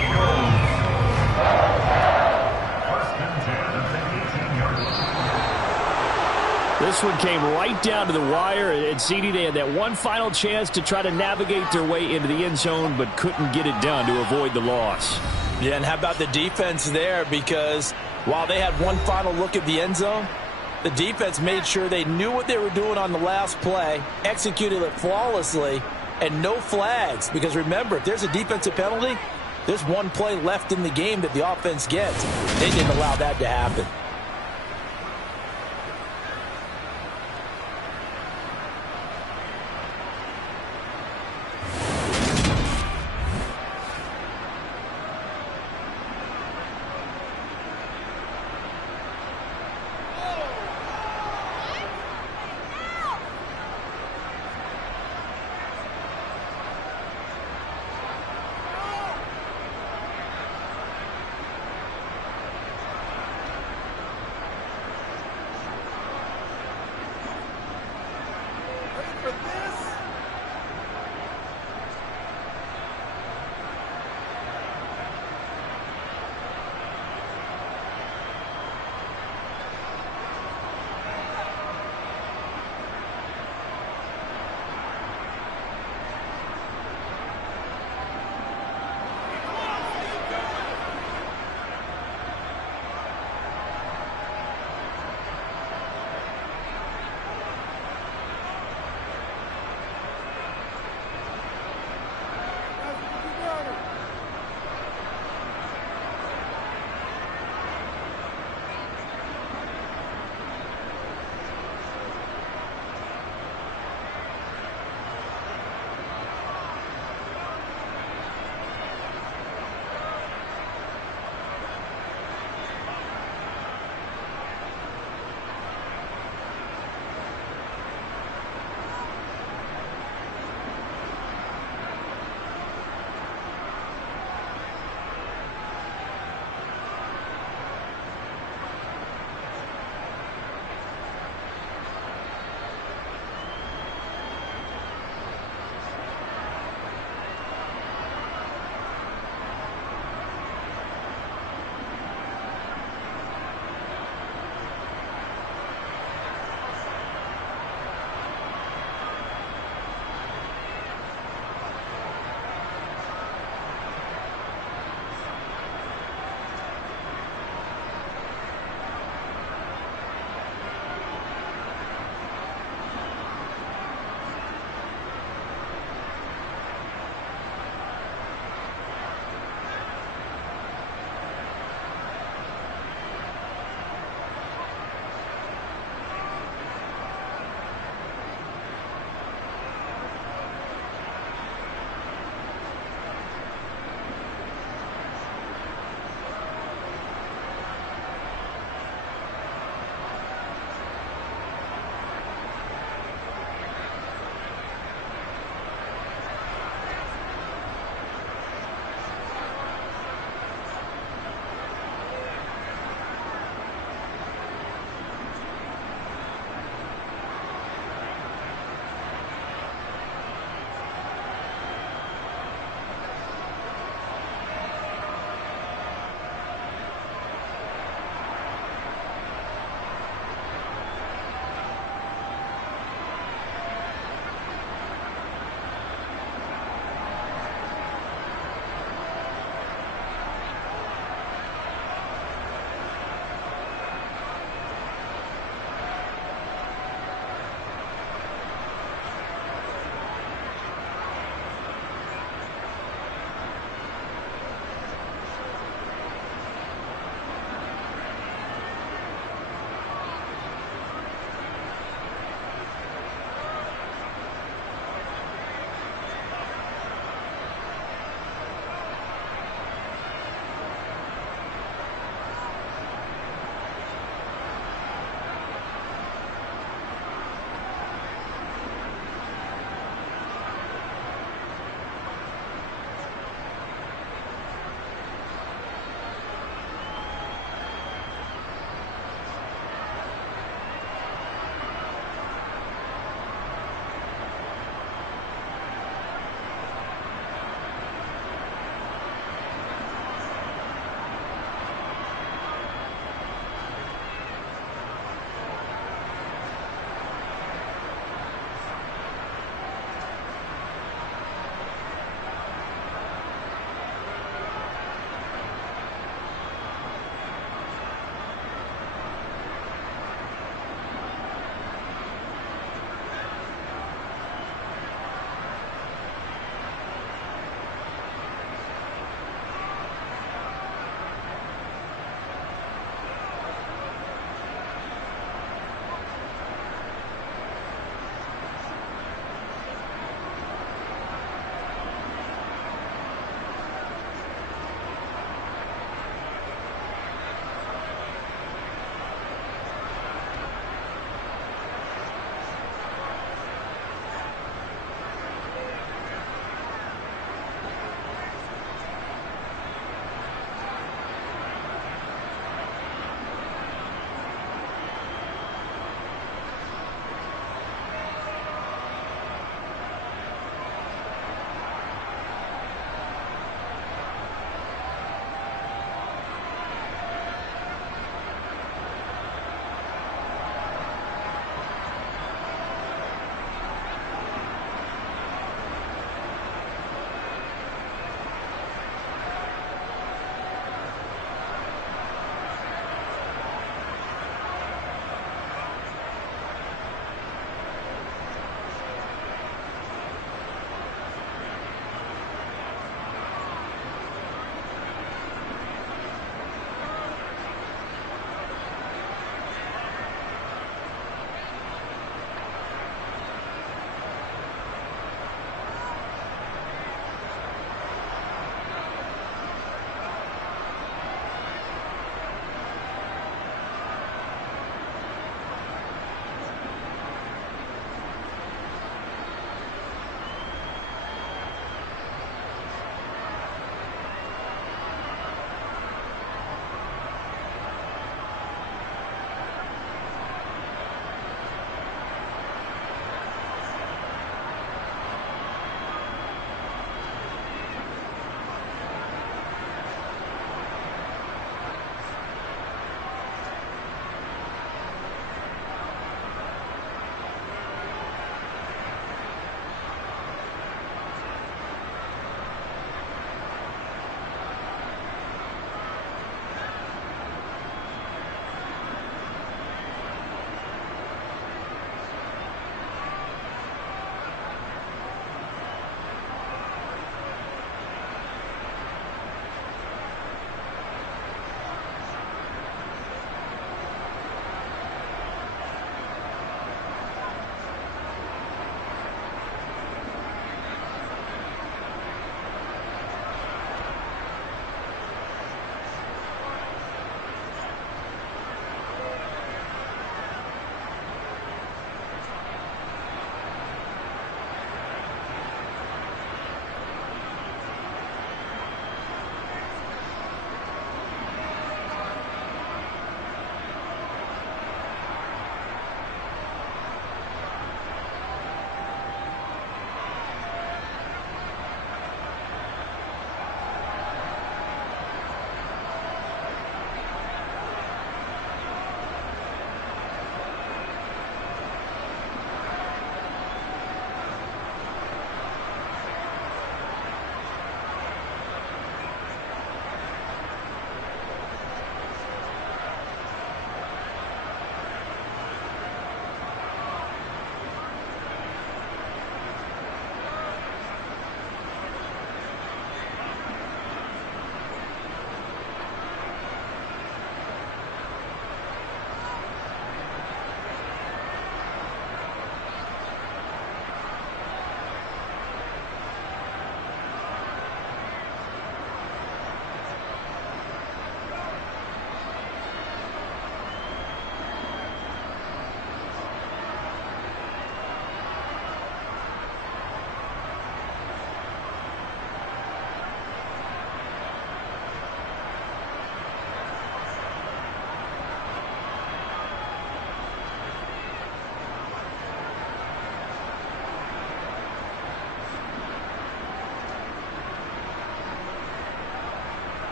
This one came right down to the wire, and CD, they had that one final chance to try to navigate their way into the end zone, but couldn't get it done to avoid the loss. Yeah, and how about the defense there? Because while they had one final look at the end zone, the defense made sure they knew what they were doing on the last play, executed it flawlessly, and no flags. Because remember, if there's a defensive penalty, there's one play left in the game that the offense gets. They didn't allow that to happen.